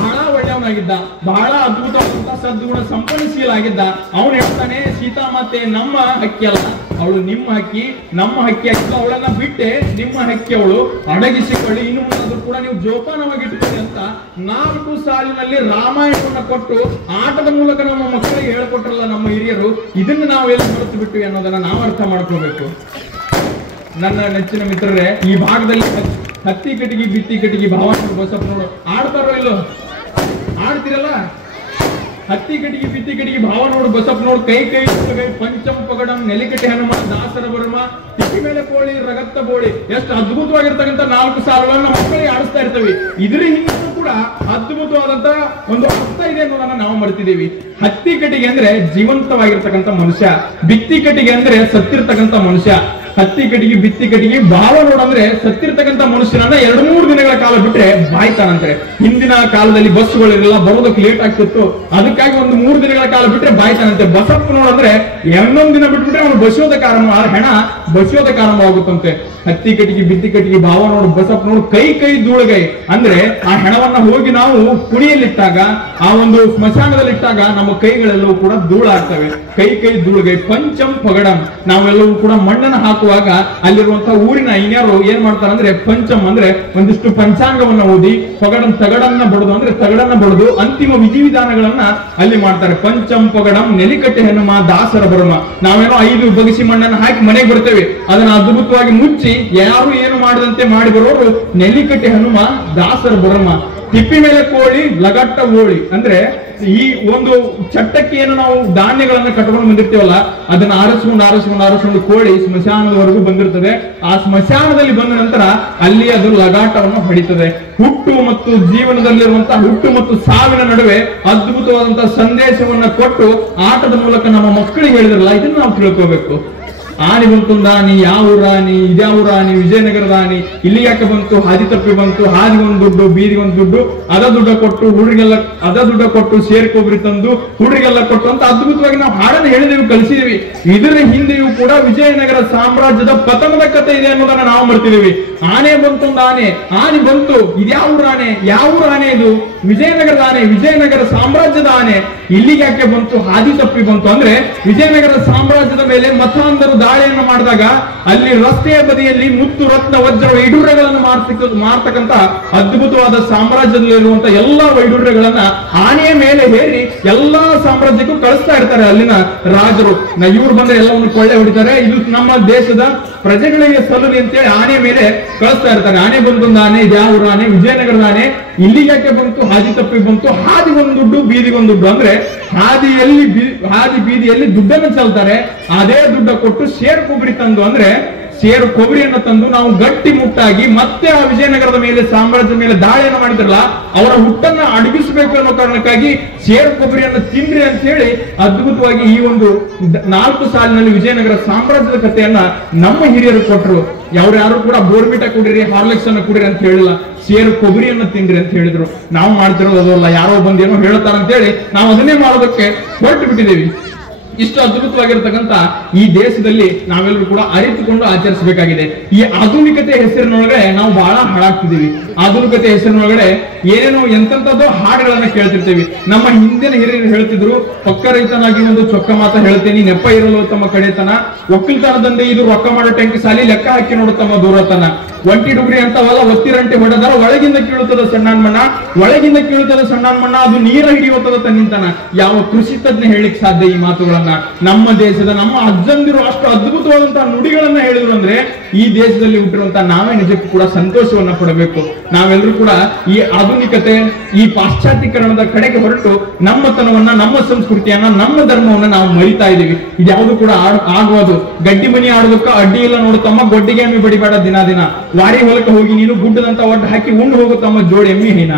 ಬಹಳ ಒಳ್ಳೆಯವನಾಗಿದ್ದ, ಬಹಳ ಅದ್ಭುತವಾದಂತಹ ಸದ್ಗುಣ ಸಂಪನ್ನಶೀಲ ಆಗಿದ್ದ. ಅವನು ಹೇಳ್ತಾನೆ, ಸೀತಾಮಾತೆ ನಮ್ಮ ಹಕ್ಕಿ ಅಲ್ಲ, ಅವಳು ನಿಮ್ಮ ಹಕ್ಕಿ, ನಮ್ಮ ಹಕ್ಕಿ ಆಗಿಲ್ಲ, ಅವಳನ್ನ ಬಿಟ್ಟೆ ನಿಮ್ಮ ಹಕ್ಕಿ ಅವಳು, ಅಡಗಿಸಿಕೊಳ್ಳಿ, ಇನ್ನು ಮುಂದಾದ್ರೂ ಕೂಡ ನೀವು ಜೋಪಾನವಾಗಿ ಇಟ್ಕೊಳ್ಳಿ ಅಂತ 4 ಸಾಲಿನಲ್ಲಿ ರಾಮಾಯಣವನ್ನ ಕೊಟ್ಟು ಆಟದ ಮೂಲಕ ನಮ್ಮ ಮಕ್ಕಳಿಗೆ ಹೇಳ್ಕೊಟ್ರಲ್ಲ ನಮ್ಮ ಹಿರಿಯರು. ಇದನ್ನು ನಾವು ಎಲ್ಲಿ ಮರೆತು ಬಿಟ್ಟು ಅನ್ನೋದನ್ನ ನಾವು ಅರ್ಥ ಮಾಡ್ಕೋಬೇಕು. ನನ್ನ ನೆಚ್ಚಿನ ಮಿತ್ರರೇ, ಈ ಭಾಗದಲ್ಲಿ ಹತ್ತಿ ಕಟ್ಟಿಗೆ ಬಿತ್ತಿ ಕಟ್ಟಿಗೆ ಭಾವನೂರು ಬಸಪ್ಪನವರು ಆಡ್ತಾರೋ ಇಲ್ಲೋ? ಆಡ್ತಿರಲ್ಲ. ಹತ್ತಿ ಕಟ್ಟಿಗೆ ಬಿತ್ತಿ ಕಟ್ಟಿಗೆ ಭಾವನೋಡು ಬಸಪ್ಪನೋಡು ಕೈ ಪಂಚಮ ಪಗಡಂ ನೆಲಿಕಟ್ಟೆ ಹನುಮ ದಾಸರ ಬರ್ಮ ತಿಕ್ಕಿ ಮೇಲೆ ಕೋಳಿ ರಗತ್ತ ಬೋಳಿ. ಎಷ್ಟು ಅದ್ಭುತವಾಗಿರ್ತಕ್ಕಂಥ 4 ಸಾಲುಗಳನ್ನ ಮಕ್ಕಳಿಗೆ ಆಡಿಸ್ತಾ ಇರ್ತೇವೆ. ಇದ್ರ ಹಿಂದೆ ಕೂಡ ಅದ್ಭುತವಾದಂತ ಒಂದು ಅರ್ಥ ಇದೆ ಅನ್ನೋದನ್ನ ನಾವು ಮರ್ತಿದ್ದೀವಿ. ಹತ್ತಿ ಕಟ್ಟಿಗೆ ಅಂದ್ರೆ ಜೀವಂತವಾಗಿರ್ತಕ್ಕಂಥ ಮನುಷ್ಯ, ಬಿತ್ತಿ ಕಟ್ಟಿಗೆ ಅಂದ್ರೆ ಸತ್ತಿರ್ತಕ್ಕಂಥ ಮನುಷ್ಯ. ಹತ್ತಿ ಕಟ್ಟಿಗೆ ಬಿತ್ತಿ ಕಟ್ಟಿಗೆ ಭಾವನೋಡು ಅಂದ್ರೆ ಸತ್ತಿರ್ತಕ್ಕಂಥ ಮನುಷ್ಯನನ್ನ 2-3 ದಿನಗಳ ಕಾಲ ಬಿಟ್ರೆ ಬಾಯ್ತಾನಂತಾರೆ. ಹಿಂದಿನ ಕಾಲದಲ್ಲಿ ಬಸ್ಸುಗಳಿರಲಿಲ್ಲ, ಬರೋದಕ್ಕೆ ಲೇಟ್ ಆಗ್ತಿತ್ತು, ಅದಕ್ಕಾಗಿ ಒಂದು 3 ದಿನಗಳ ಕಾಲ ಬಿಟ್ರೆ ಬಾಯ್ತಾನಂತೆ. ಬಸಪ್ಪನೋಡು ಅಂದ್ರೆ 11 ದಿನ ಬಿಟ್ಬಿಟ್ರೆ ಅವನು ಬಸಿಯೋದಕ್ಕೆ ಆರಂಭ, ಹೆಣ ಬಸಿಯೋದಕ್ಕೆ ಆರಂಭ ಆಗುತ್ತಂತೆ. ಹತ್ತಿ ಕಟ್ಟಿಗೆ ಬಿತ್ತಿ ಕಟ್ಟಿಗೆ ಭಾವನೋಡು ಬಸಪ್ಪನೋಡು ಕೈ ಧೂಳಗೈ ಅಂದ್ರೆ ಆ ಹೆಣವನ್ನ ಹೋಗಿ ನಾವು ಕುಣಿಯಲ್ಲಿಟ್ಟಾಗ, ಆ ಒಂದು ಸ್ಮಶಾನದಲ್ಲಿಟ್ಟಾಗ ನಮ್ಮ ಕೈಗಳೆಲ್ಲವೂ ಕೂಡ ಧೂಳಾಗ್ತವೆ. ಕೈ ಧೂಳಗೈ ಪಂಚಂ ಪಗಡಂ. ನಾವೆಲ್ಲವೂ ಕೂಡ ಮಣ್ಣನ್ನು ಹಾಕುವಾಗ ಅಲ್ಲಿರುವಂತಹ ಊರಿನ ಇನ್ಯಾರು ಏನ್ ಮಾಡ್ತಾರೆ ಅಂದ್ರೆ ಪಂಚಂ ಅಂದ್ರೆ ಒಂದಿಷ್ಟು ಪಂಚಾಂಗವನ್ನ ಓದಿ, ಪಗಡಂ ತಗಡನ್ನ ಬಡದು ಅಂದ್ರೆ ತಗಡನ್ನ ಬಡದು ಅಂತಿಮ ವಿಧಿವಿಧಾನಗಳನ್ನ ಅಲ್ಲಿ ಮಾಡ್ತಾರೆ. ಪಂಚಂ ಪಗಡಂ ನೆಲಿಕಟ್ಟೆ ಹನುಮ ದಾಸರ ಬರಮ. ನಾವೇನೋ 5 ಬಗಸಿ ಮಣ್ಣನ್ನು ಹಾಕಿ ಮನೆಗೆ ಬರ್ತೇವೆ, ಅದನ್ನ ಅದ್ಭುತವಾಗಿ ಮುಚ್ಚಿ ಯಾರು ಏನು ಮಾಡದಂತೆ ಮಾಡಿ ಬರೋರು ನೆಲಿಕಟ್ಟೆ ಹನುಮ ದಾಸರ ಬರಮ. ತಿಪ್ಪಿ ಮೇಲೆ ಕೋಳಿ ಲಗಟ್ಟ ಓಳಿ ಅಂದ್ರೆ ಈ ಒಂದು ಚಟ್ಟಕ್ಕೆ ಏನು ನಾವು ಧಾನ್ಯಗಳನ್ನ ಕಟ್ಕೊಂಡು ಬಂದಿರ್ತೀವಲ್ಲ, ಅದನ್ನ ಆರಿಸ್ಕೊಂಡು ಕೋಳಿ ಸ್ಮಶಾನದವರೆಗೂ ಬಂದಿರ್ತದೆ. ಆ ಸ್ಮಶಾನದಲ್ಲಿ ಬಂದ ನಂತರ ಅಲ್ಲಿ ಅದು ಲಗಾಟವನ್ನು ಹೊಡಿತದೆ. ಹುಟ್ಟು ಮತ್ತು ಜೀವನದಲ್ಲಿರುವಂತಹ ಹುಟ್ಟು ಮತ್ತು ಸಾವಿನ ನಡುವೆ ಅದ್ಭುತವಾದಂತಹ ಸಂದೇಶವನ್ನ ಕೊಟ್ಟು ಆಟದ ಮೂಲಕ ನಮ್ಮ ಮಕ್ಕಳಿಗೆ ಹೇಳಿದ್ರಲ್ಲ, ಇದನ್ನ ನಾವು ತಿಳ್ಕೋಬೇಕು. ಆನೆ ಬಂತುಂದ ಆನಿ, ಯಾವ ಊರಾನಿ, ಇದ್ಯಾವ ಊರಾನಿ, ವಿಜಯನಗರದ ಆನಿ, ಇಲ್ಲಿ ಯಾಕೆ ಬಂತು, ಹಾದಿ ತಪ್ಪಿ ಬಂತು, ಹಾದಿಗೊಂದು ದುಡ್ಡು ಬೀದಿಗೊಂದು ದುಡ್ಡು, ಅದ ದುಡ್ಡ ಕೊಟ್ಟು ಸೇರ್ಕೊಬ್ರಿ ತಂದು ಹುಡುಗರಿಗೆಲ್ಲ ಕೊಟ್ಟು ಅಂತ ಅದ್ಭುತವಾಗಿ ನಾವು ಹಾಡನ್ನು ಹೇಳಿದೆವು, ಕಲಿಸಿದೀವಿ. ಇದರ ಹಿಂದೆಯೂ ಕೂಡ ವಿಜಯನಗರ ಸಾಮ್ರಾಜ್ಯದ ಪತನದ ಕಥೆ ಇದೆ ಅನ್ನೋದನ್ನ ನಾವು ಮಾಡ್ತಿದೀವಿ. ಆನೆ ಬಂತೊಂದು ಆನೆ ಬಂತು, ಇದ್ಯಾವ ಊರಾನೆ, ಯಾವ ಊರಾನೆ ಇದು, ವಿಜಯನಗರದ ಆನೆ, ವಿಜಯನಗರ ಸಾಮ್ರಾಜ್ಯದ ಆನೆ. ಇಲ್ಲಿಗೆ ಯಾಕೆ ಬಂತು, ಹಾದಿ ತಪ್ಪಿ ಬಂತು ಅಂದ್ರೆ ವಿಜಯನಗರ ಸಾಮ್ರಾಜ್ಯದ ಮೇಲೆ ಮತಾಂಧರು ದಾಳಿಯನ್ನು ಮಾಡಿದಾಗ ಅಲ್ಲಿ ರಸ್ತೆಯ ಬದಿಯಲ್ಲಿ ಮುತ್ತು ರತ್ನ ವಜ್ರ ವೈಡೂರ್ಯಗಳನ್ನು ಮಾರ್ತಕ್ಕಂತ ಅದ್ಭುತವಾದ ಸಾಮ್ರಾಜ್ಯದಲ್ಲಿರುವಂತಹ ಎಲ್ಲಾ ವೈಡೂರ್ಯಗಳನ್ನ ಆನೆಯ ಮೇಲೆ ಹೇರಿ ಎಲ್ಲಾ ಸಾಮ್ರಾಜ್ಯಕ್ಕೂ ಕಳಿಸ್ತಾ ಇರ್ತಾರೆ ಅಲ್ಲಿನ ರಾಜರು. ಇವ್ರು ಬಂದ್ರೆ ಎಲ್ಲವನ್ನು ಕೊಳ್ಳೆ ಹೊಡಿತಾರೆ, ಇದು ನಮ್ಮ ದೇಶದ ಪ್ರಜೆಗಳಿಗೆ ಸಲ್ಲಲಿ ಅಂತೇಳಿ ಆನೆ ಮೇಲೆ ಕಳಿಸ್ತಾ ಇರ್ತಾರೆ. ಆನೆ ಬಂತೊಂದು ಆನೆ, ಇದ್ಯಾವ ಆನೆ, ವಿಜಯನಗರದ ಆನೆ, ಇಲ್ಲಿ ಯಾಕೆ ಬಂತು, ಹಾದಿ ತಪ್ಪಿ ಬಂತು, ಹಾದಿಗೊಂದು ದುಡ್ಡು ಬೀದಿಗೊಂದು ದುಡ್ಡು ಅಂದ್ರೆ ಹಾದಿ ಬೀದಿಯಲ್ಲಿ ದುಡ್ಡನ್ನು ಚೆಲ್ತಾರೆ. ಅದೇ ದುಡ್ಡ ಕೊಟ್ಟು ಸೇರು ಕೊಬ್ಬರಿ ತಂದು ಅಂದ್ರೆ ಸೇರು ಕೊಬ್ಬರಿಯನ್ನು ತಂದು ನಾವು ಗಟ್ಟಿ ಮುಟ್ಟಾಗಿ ಮತ್ತೆ ಆ ವಿಜಯನಗರದ ಮೇಲೆ ಸಾಮ್ರಾಜ್ಯದ ಮೇಲೆ ದಾಳಿಯನ್ನು ಮಾಡಿದ್ರಲ್ಲ, ಅವರ ಹುಟ್ಟನ್ನ ಅಡಗಿಸಬೇಕು ಅನ್ನೋ ಕಾರಣಕ್ಕಾಗಿ ಸೇರು ಕೊಬ್ಬರಿಯನ್ನು ತಿನ್ರಿ ಅಂತ ಹೇಳಿ ಅದ್ಭುತವಾಗಿ ಈ ಒಂದು 4 ಸಾಲಿನಲ್ಲಿ ವಿಜಯನಗರ ಸಾಮ್ರಾಜ್ಯದ ಕಥೆಯನ್ನ ನಮ್ಮ ಹಿರಿಯರು ಕೊಟ್ಟರು. ಯಾರು ಕೂಡ ಬೋರ್ಮಿಟ ಕುಡಿರಿ, ಹಾರ್ಲಿಕ್ಸ್ ಅನ್ನು ಕುಡಿರಿ ಅಂತ ಹೇಳಿಲ್ಲ, ಸೇರು ಕೊಬ್ಬರಿಯನ್ನು ತಿನ್ರಿ ಅಂತ ಹೇಳಿದ್ರು. ನಾವು ಮಾಡ್ತಿರೋದು ಅದಲ್ಲ, ಯಾರೋ ಬಂದೇನೋ ಹೇಳ್ತಾರಂತೇಳಿ ನಾವು ಅದನ್ನೇ ಮಾಡೋದಕ್ಕೆ ಹೊರಟು ಬಿಟ್ಟಿದ್ದೇವೆ. ಇಷ್ಟು ಅದ್ಭುತವಾಗಿರ್ತಕ್ಕಂಥ ಈ ದೇಶದಲ್ಲಿ ನಾವೆಲ್ಲರೂ ಕೂಡ ಅರಿತುಕೊಂಡು ಆಚರಿಸಬೇಕಾಗಿದೆ. ಈ ಆಧುನಿಕತೆ ಹೆಸರಿನೊಳಗಡೆ ನಾವು ಬಹಳ ಹಾಳಾಗ್ತಿದೀವಿ. ಆಧುನಿಕತೆ ಹೆಸರಿನೊಳಗಡೆ ಏನೇನೋ ಎಂತೆಂತದ್ದೋ ಹಾಡುಗಳನ್ನ ಕೇಳ್ತಿರ್ತೀವಿ. ನಮ್ಮ ಹಿಂದಿನ ಹಿರಿಯರು ಹೇಳ್ತಿದ್ರು, ಪಕ್ಕ ರೈತನಾಗಿ ಒಂದು ಚೊಕ್ಕ ಮಾತ ಹೇಳ್ತೇನೆ, ನೆಪ ಇರಲು ತಮ್ಮ ಕಡೆತನ, ಒಕ್ಕಲ್ತನದಂದೆ ಇದು ರೊಕ್ಕ ಮಾಡೋ ಟೆಂಕಿ ಸಾಲಿ, ಲೆಕ್ಕ ಹಾಕಿ ನೋಡು ತಮ್ಮ ದೂರತನ, ಒಂಟಿ ಡುಗ್ರಿ ಅಂತವಲ್ಲ ಒತ್ತಿರಂಟೆ ಹೊಡೆದಾರ, ಒಳಗಿಂದ ಕೀಳುತ್ತದೆ ಸಣ್ಣನ್ ಮಣ್ಣ, ಒಳಗಿಂದ ಕೀಳುತ್ತದೆ ಸಣ್ಣನ್ ಮಣ್ಣ, ಅದು ನೀರ ಹಿಡಿಯುತ್ತದೆ ತನ್ನಿಂತನ. ಯಾವ ಕೃಷಿ ತಜ್ಞ ಹೇಳಿಕ್ ಸಾಧ್ಯ ಈ ಮಾತುಗಳನ್ನ? ನಮ್ಮ ದೇಶದ ನಮ್ಮ ಅಜ್ಜಂದಿರು ಅಷ್ಟು ಅದ್ಭುತವಾದಂತಹ ನುಡಿಗಳನ್ನ ಹೇಳಿದ್ರು ಅಂದ್ರೆ ಈ ದೇಶದಲ್ಲಿ ಹುಟ್ಟಿರುವಂತಹ ನಾವೇ ನಿಜಕ್ಕೂ ಕೂಡ ಸಂತೋಷವನ್ನ ಪಡಬೇಕು. ನಾವೆಲ್ಲರೂ ಕೂಡ ಈ ಆಧುನಿಕತೆ, ಈ ಪಾಶ್ಚಾತ್ಯೀಕರಣದ ಕಡೆಗೆ ಹೊರಟು ನಮ್ಮತನವನ್ನ, ನಮ್ಮ ಸಂಸ್ಕೃತಿಯನ್ನ, ನಮ್ಮ ಧರ್ಮವನ್ನ ನಾವು ಮರಿತಾ ಇದೀವಿ. ಇದ್ಯಾವುದು ಕೂಡ ಆಗುವುದು. ಗಡ್ಡಿ ಮನಿ ಆಡೋದಕ್ಕ ಅಡ್ಡಿ ಇಲ್ಲ ನೋಡು ತಮ್ಮ, ಗೊಡ್ಡಿಗೆ ಎಮ್ಮಿ ಬಡಿಬೇಡ ದಿನ ದಿನ, ವಾರಿ ಹೊಲಕ್ಕೆ ಹೋಗಿ ನೀನು ಗುಡ್ಡದಂತ ಒಡ್ಡ ಹಾಕಿ ಉಂಡು ಹೋಗುತ್ತಮ್ಮ ಜೋಡಿ ಎಮ್ಮಿ ಹೀನ.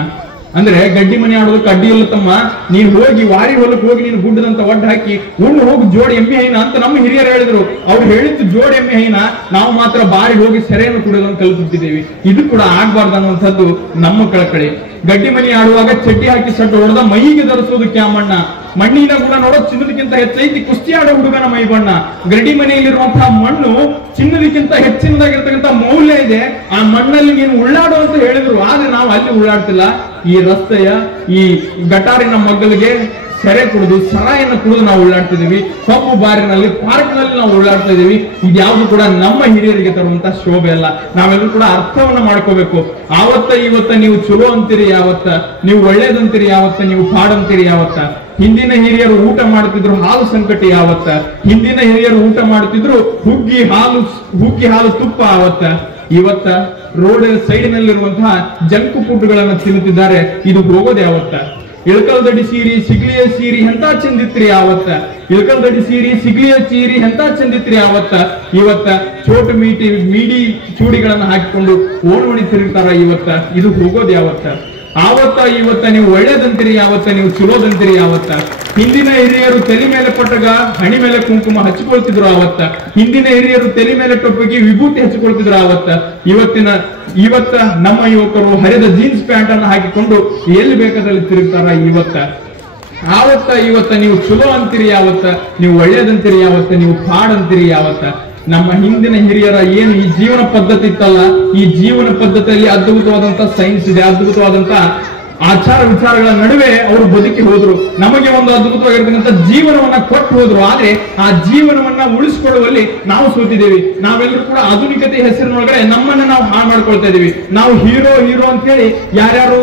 ಅಂದ್ರೆ ಗಡ್ಡಿ ಮನೆ ಆಡೋದಕ್ಕೆ ಅಡ್ಡಿ ಇಲ್ಲ ತಮ್ಮ, ನೀನ್ ಹೋಗಿ ವಾರಿ ಹೊಲಕ್ಕೆ ಹೋಗಿ ನೀನು ಗುಡ್ಡದಂತ ಒಡ್ಡ ಹಾಕಿ ಉಂಡು ಹೋಗಿ ಜೋಡಿ ಎಮ್ಮೆ ಹೈನ ಅಂತ ನಮ್ಮ ಹಿರಿಯರು ಹೇಳಿದ್ರು. ಅವ್ರು ಹೇಳಿದ್ದು ಜೋಡಿ ಎಮ್ಮೆ ಹೈನ, ನಾವು ಮಾತ್ರ ಬಾರಿ ಹೋಗಿ ಸೆರೆಯನ್ನು ಕುಡಿಯೋದನ್ನು ಕಲಿತಿದ್ದೇವೆ. ಇದು ಕೂಡ ಆಗ್ಬಾರ್ದು ಅನ್ನುವಂಥದ್ದು ನಮ್ಮ ಕಳಕಳಿ. ಗಡ್ಡಿ ಮನೆ ಆಡುವಾಗ ಚಡ್ಡಿ ಹಾಕಿ ಸಟ್ಟು ಹೊಡೆದ ಮೈಗೆ ಧರಿಸೋದು ಕ್ಯಾಮಣ್ಣ, ಮಣ್ಣಿನ ಗುಣ ನೋಡೋ ಚಿನ್ನದಕ್ಕಿಂತ ಹೆಚ್ಚೈತಿ ಕುಸ್ತಿ ಆಡೋ ಹುಡುಗನ ಮೈ ಬಣ್ಣ. ಗಡ್ಡಿ ಮನೆಯಲ್ಲಿರುವಂತಹ ಮಣ್ಣು ಚಿನ್ನದಕ್ಕಿಂತ ಹೆಚ್ಚಿನದಾಗಿರ್ತಕ್ಕಂಥ ಮೌಲ್ಯ ಇದೆ. ಆ ಮಣ್ಣಲ್ಲಿ ನೀನು ಉಳ್ಳಾಡು ಅಂತ ಹೇಳಿದ್ರು, ಆದ್ರೆ ನಾವು ಅಲ್ಲಿ ಉಳ್ಳಾಡ್ತಿಲ್ಲ. ಈ ರಸ್ತೆಯ ಈ ಗಟಾರಿನ ಮಗ್ಗಲಿಗೆ ಸೆರೆ ಕುಡಿದು, ಸರಾಯನ್ನು ಕುಡಿದು ನಾವು ಉಳ್ಳಾಡ್ತಿದೀವಿ. ಕಬ್ಬು ಬಾರಿನಲ್ಲಿ, ಪಾರ್ಕ್ ನಲ್ಲಿ ನಾವು ಉಳ್ಳಾಡ್ತಾ ಇದೀವಿ. ಇದ್ಯಾವುದು ಕೂಡ ನಮ್ಮ ಹಿರಿಯರಿಗೆ ತರುವಂತ ಶೋಭೆ ಅಲ್ಲ. ನಾವೆಲ್ಲರೂ ಕೂಡ ಅರ್ಥವನ್ನ ಮಾಡ್ಕೋಬೇಕು. ಆವತ್ತ ಇವತ್ತ ನೀವು ಚಲೋ ಅಂತೀರಿ ಯಾವತ್ತ, ನೀವು ಒಳ್ಳೇದಂತೀರಿ ಯಾವತ್ತ, ನೀವು ಪಾಡಂತೀರಿ ಯಾವತ್ತ. ಹಿಂದಿನ ಹಿರಿಯರು ಊಟ ಮಾಡ್ತಿದ್ರು ಹಾಲು ಸಂಕಟಿ ಯಾವತ್ತ, ಹಿಂದಿನ ಹಿರಿಯರು ಊಟ ಮಾಡ್ತಿದ್ರು ಹುಗ್ಗಿ ಹಾಲು ತುಪ್ಪ ಆವತ್ತ. ಇವತ್ತ ರೋಡ್ ಸೈಡ್ ನಲ್ಲಿರುವಂತಹ ಜಂಕ್ ಫುಡ್ ಗಳನ್ನ ತಿನ್ನುತ್ತಿದ್ದಾರೆ. ಇದು ಹೋಗೋದು ಯಾವತ್ತ? ಇಳಕಲ್ದಡಿ ಸೀರಿ ಸಿಗ್ಲಿಯ ಸೀರಿ ಎಂತ ಚಂದಿತ್ರಿ ಯಾವತ್ತ, ಇಳಕಲ್ದಡಿ ಸೀರಿ ಸಿಗ್ಲಿಯ ಸೀರಿ ಎಂತ ಚಂದಿತ್ರಿ ಯಾವತ್ತ. ಇವತ್ತ ಚೋಟು ಮೀಡಿ ಚೂಡಿಗಳನ್ನ ಹಾಕಿಕೊಂಡು ಓಣಿ ತಿರುಗ್ತಾರ ಇವತ್ತ. ಇದು ಹೋಗೋದು ಯಾವತ್ತ? ಆವತ್ತ ಇವತ್ತ ನೀವು ಒಳ್ಳೇದಂತೀರಿ ಯಾವತ್ತ, ನೀವು ಚಲೋದಂತೀರಿ ಯಾವತ್ತ. ಹಿಂದಿನ ಹಿರಿಯರು ತಲೆ ಮೇಲೆ ಪಟ್ಟಗ ಹಣಿ ಮೇಲೆ ಕುಂಕುಮ ಹಚ್ಚಿಕೊಳ್ತಿದ್ರು ಆವತ್ತ. ಹಿಂದಿನ ಹಿರಿಯರು ತಲೆ ಮೇಲೆ ಟೊಪ್ಪಿಗೆ ವಿಭೂತಿ ಹಚ್ಚಿಕೊಳ್ತಿದ್ರು ಆವತ್ತ. ಇವತ್ತ ನಮ್ಮ ಯುವಕರು ಹರಿದ ಜೀನ್ಸ್ ಪ್ಯಾಂಟ್ ಅನ್ನು ಹಾಕಿಕೊಂಡು ಎಲ್ಲಿ ಬೇಕಾದಲ್ಲಿ ತಿರುಗ್ತಾರ ಇವತ್ತ. ಆವತ್ತ ಇವತ್ತ ನೀವು ಚಲೋ ಅಂತೀರಿ ಯಾವತ್ತ, ನೀವು ಒಳ್ಳೇದಂತೀರಿ ಯಾವತ್ತ, ನೀವು ಪಾಡಂತೀರಿ ಯಾವತ್ತ. ನಮ್ಮ ಹಿಂದಿನ ಹಿರಿಯರ ಏನು ಈ ಜೀವನ ಪದ್ಧತಿ ಇತ್ತಲ್ಲ, ಈ ಜೀವನ ಪದ್ಧತಿಯಲ್ಲಿ ಅದ್ಭುತವಾದಂತ ಸೈನ್ಸ್ ಇದೆ, ಅದ್ಭುತವಾದಂತ ಆಚಾರ ವಿಚಾರಗಳ ನಡುವೆ ಅವರು ಬದುಕಿ ಹೋದ್ರು. ನಮಗೆ ಒಂದು ಅದ್ಭುತವಾಗಿರ್ತಕ್ಕಂಥ ಜೀವನವನ್ನ ಕೊಟ್ಟು ಹೋದ್ರು. ಆದ್ರೆ ಆ ಜೀವನವನ್ನ ಉಳಿಸಿಕೊಳ್ಳುವಲ್ಲಿ ನಾವು ಸೋತಿದ್ದೇವೆ. ನಾವೆಲ್ಲರೂ ಕೂಡ ಆಧುನಿಕತೆ ಹೆಸರಿನೊಳಗಡೆ ನಮ್ಮನ್ನ ನಾವು ಹಾಳು ಮಾಡ್ಕೊಳ್ತಾ ಇದೀವಿ. ನಾವು ಹೀರೋ ಅಂತ ಹೇಳಿ ಯಾರ್ಯಾರು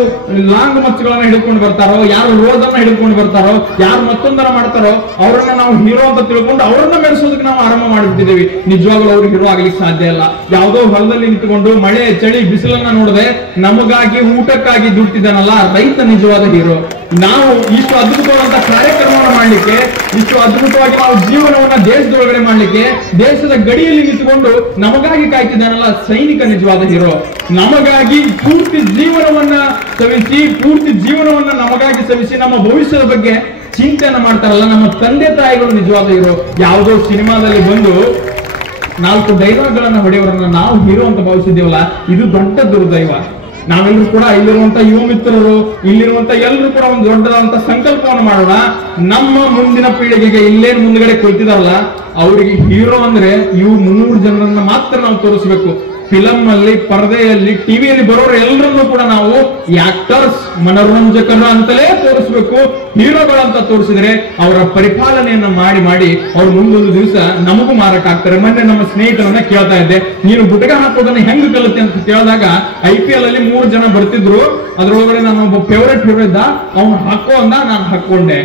ಲಾಂಗ್ ಮಚ್ಚುಗಳನ್ನ ಹಿಡ್ಕೊಂಡು ಬರ್ತಾರೋ, ಯಾರು ರೋಡ್ ಅನ್ನ ಹಿಡ್ಕೊಂಡು ಬರ್ತಾರೋ, ಯಾರು ಮತ್ತೊಂದರ ಮಾಡ್ತಾರೋ ಅವರನ್ನ ನಾವು ಹೀರೋ ಅಂತ ತಿಳ್ಕೊಂಡು ಅವರನ್ನ ಮೆರೆಸೋದಕ್ಕೆ ನಾವು ಆರಂಭ ಮಾಡಿಬಿಟ್ಟಿದ್ದೇವೆ. ನಿಜವಾಗ್ಲೂ ಅವ್ರು ಹೀರೋ ಆಗ್ಲಿಕ್ಕೆ ಸಾಧ್ಯ ಇಲ್ಲ. ಯಾವುದೋ ಹೊಲದಲ್ಲಿ ನಿಂತುಕೊಂಡು ಮಳೆ ಚಳಿ ಬಿಸಿಲನ್ನ ನೋಡದೆ ನಮಗಾಗಿ ಊಟಕ್ಕಾಗಿ ದುಡ್ತಿದ್ದಾನಲ್ಲ ರೈತ ನಿಜವಾದ ಹೀರೋ. ನಾವು ಇಷ್ಟು ಅದ್ಭುತವಾದಂತಹ ಕಾರ್ಯಕ್ರಮವನ್ನು ಮಾಡ್ಲಿಕ್ಕೆ, ಇಷ್ಟು ಅದ್ಭುತವಾಗಿ ನಾವು ಜೀವನವನ್ನ ದೇಶದೊಳಗಡೆ ಮಾಡ್ಲಿಕ್ಕೆ, ದೇಶದ ಗಡಿಯಲ್ಲಿ ನಿಂತುಕೊಂಡು ನಮಗಾಗಿ ಕಾಯ್ತಿದ್ದಾನಲ್ಲ ಸೈನಿಕ ನಿಜವಾದ ಹೀರೋ. ನಮಗಾಗಿ ಪೂರ್ತಿ ಜೀವನವನ್ನ ನಮಗಾಗಿ ಸವಿಸಿ ನಮ್ಮ ಭವಿಷ್ಯದ ಬಗ್ಗೆ ಚಿಂತೆಯನ್ನ ಮಾಡ್ತಾರಲ್ಲ ನಮ್ಮ ತಂದೆ ತಾಯಿಗಳು ನಿಜವಾದ ಹೀರೋ. ಯಾವುದೋ ಸಿನಿಮಾದಲ್ಲಿ ಬಂದು 4 ಡೈಲಾಗ್ಗಳನ್ನ ಹೊಡೆಯವರನ್ನ ನಾವು ಹೀರೋ ಅಂತ ಭಾವಿಸಿದ್ದೇವಲ್ಲ, ಇದು ದೊಡ್ಡ ದುರ್ದೈವ. ನಾವೆಲ್ಲರೂ ಕೂಡ ಇಲ್ಲಿರುವಂತ ಯುವ ಮಿತ್ರರು, ಇಲ್ಲಿರುವಂತ ಎಲ್ಲರೂ ಕೂಡ ಒಂದು ದೊಡ್ಡದಾದಂತ ಸಂಕಲ್ಪವನ್ನು ಮಾಡೋಣ. ನಮ್ಮ ಮುಂದಿನ ಪೀಳಿಗೆಗೆ ಇಲ್ಲೇನು ಮುಂದ್ಗಡೆ ಕುಳಿತಿದಾರಲ್ಲ ಅವರಿಗೆ ಹೀರೋ ಅಂದ್ರೆ ಇವು 3 ಜನರನ್ನ ಮಾತ್ರ ನಾವು ತೋರಿಸಬೇಕು. ಫಿಲಂ ಅಲ್ಲಿ, ಪರದೆಯಲ್ಲಿ, ಟಿವಿಯಲ್ಲಿ ಬರೋರು ಎಲ್ಲರನ್ನೂ ಕೂಡ ನಾವು ಆಕ್ಟರ್ಸ್, ಮನೋರಂಜಕರು ಅಂತಲೇ ತೋರಿಸ್ಬೇಕು. ಹೀರೋಗಳಂತ ತೋರಿಸಿದ್ರೆ ಅವರ ಪರಿಪಾಲನೆಯನ್ನ ಮಾಡಿ ಅವ್ರು ಮುಂದೊಂದು ದಿವಸ ನಮಗೂ ಮಾರಕ ಆಗ್ತಾರೆ. ಮೊನ್ನೆ ನಮ್ಮ ಸ್ನೇಹಿತರನ್ನ ಕೇಳ್ತಾ ಇದ್ದೆ, ನೀನು ಗುಟಕ ಹಾಕೋದನ್ನ ಹೆಂಗ್ ಕಲಿತೆ ಅಂತ ಕೇಳಿದಾಗ IPL ಅಲ್ಲಿ 3 ಜನ ಬರ್ತಿದ್ರು. ಅದ್ರೊಳಗಡೆ ನಾನು ಒಬ್ಬ ಫೇವರೇಟ್ ಇದ್ದ, ಅವ್ನು ಹಾಕೋ ಅಂದ, ನಾನು ಹಾಕೊಂಡೆ.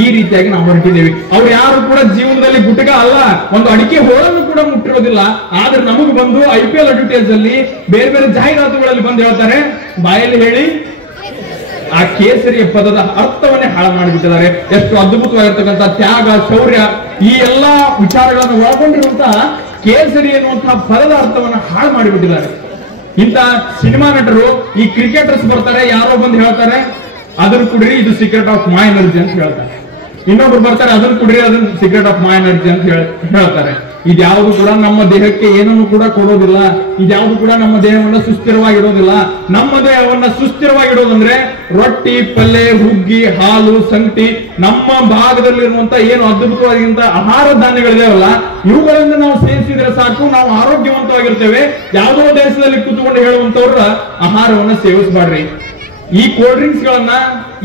ಈ ರೀತಿಯಾಗಿ ನಾವು ಹೊರಟಿದ್ದೇವೆ. ಅವ್ರು ಯಾರು ಕೂಡ ಜೀವನದಲ್ಲಿ ಗುಟಕ ಅಲ್ಲ, ಒಂದು ಅಡಿಕೆ ಹೋಳನ್ನು ಕೂಡ ಮುಟ್ಟಿರೋದಿಲ್ಲ. ಆದ್ರೆ ನಮಗ್ ಬಂದು IPL ಅಡ್ವರ್ಟೈಸ್ ಅಲ್ಲಿ ಬೇರೆ ಬೇರೆ ಜಾಹೀರಾತುಗಳಲ್ಲಿ ಬಂದು ಹೇಳ್ತಾರೆ, ಬಾಯಲ್ಲಿ ಹೇಳಿ ಆ ಕೇಸರಿಯ ಪದದ ಅರ್ಥವನ್ನೇ ಹಾಳು ಮಾಡಿಬಿಟ್ಟಿದ್ದಾರೆ. ಎಷ್ಟು ಅದ್ಭುತವಾಗಿರ್ತಕ್ಕಂಥ ತ್ಯಾಗ, ಶೌರ್ಯ, ಈ ಎಲ್ಲಾ ವಿಚಾರಗಳನ್ನು ಒಳಗೊಂಡಿರುವಂತಹ ಕೇಸರಿ ಎನ್ನುವಂತಹ ಪದದ ಅರ್ಥವನ್ನ ಹಾಳು ಮಾಡಿಬಿಟ್ಟಿದ್ದಾರೆ. ಇಂಥ ಸಿನಿಮಾ ನಟರು, ಈ ಕ್ರಿಕೆಟರ್ಸ್ ಬರ್ತಾರೆ, ಯಾರೋ ಬಂದು ಹೇಳ್ತಾರೆ ಅದನ್ನು ಕುಡ್ರಿ, ಇದು ಸೀಕ್ರೆಟ್ ಆಫ್ ಮೈ ಎನರ್ಜಿ ಅಂತ ಹೇಳ್ತಾರೆ. ಇನ್ನೊಬ್ರು ಬರ್ತಾರೆ, ಅದನ್ನು ಕುಡ್ರಿ, ಅದನ್ನ ಸೀಕ್ರೆಟ್ ಆಫ್ ಮೈ ಎನರ್ಜಿ ಅಂತ ಹೇಳ್ತಾರೆ. ಇದ್ಯಾವುದು ಕೂಡ ನಮ್ಮ ದೇಹಕ್ಕೆ ಏನನ್ನು ಕೂಡ ಕೊಡೋದಿಲ್ಲ. ಇದ್ಯಾವುದು ಕೂಡ ನಮ್ಮ ದೇಹವನ್ನ ಸುಸ್ಥಿರವಾಗಿಡೋದಿಲ್ಲ. ನಮ್ಮ ದೇಹವನ್ನ ಸುಸ್ಥಿರವಾಗಿಡೋದಂದ್ರೆ ರೊಟ್ಟಿ, ಪಲ್ಯ, ಹುಗ್ಗಿ, ಹಾಲು, ಸಂಗಟಿ, ನಮ್ಮ ಭಾಗದಲ್ಲಿರುವಂತ ಏನು ಅದ್ಭುತವಾಗಿರುವಂತ ಆಹಾರ ಧಾನ್ಯಗಳಿದಾವಲ್ಲ, ಇವುಗಳಿಂದ ನಾವು ಸೇವಿಸಿದ್ರೆ ಸಾಕು, ನಾವು ಆರೋಗ್ಯವಂತವಾಗಿರ್ತೇವೆ. ಯಾವುದೋ ದೇಶದಲ್ಲಿ ಕೂತ್ಕೊಂಡು ಹೇಳುವಂತವ್ರ ಆಹಾರವನ್ನ ಸೇವಿಸಬಾರ್ರಿ. ಈ ಕೋಲ್ಡ್ ಡ್ರಿಂಕ್ಸ್ ಗಳನ್ನ,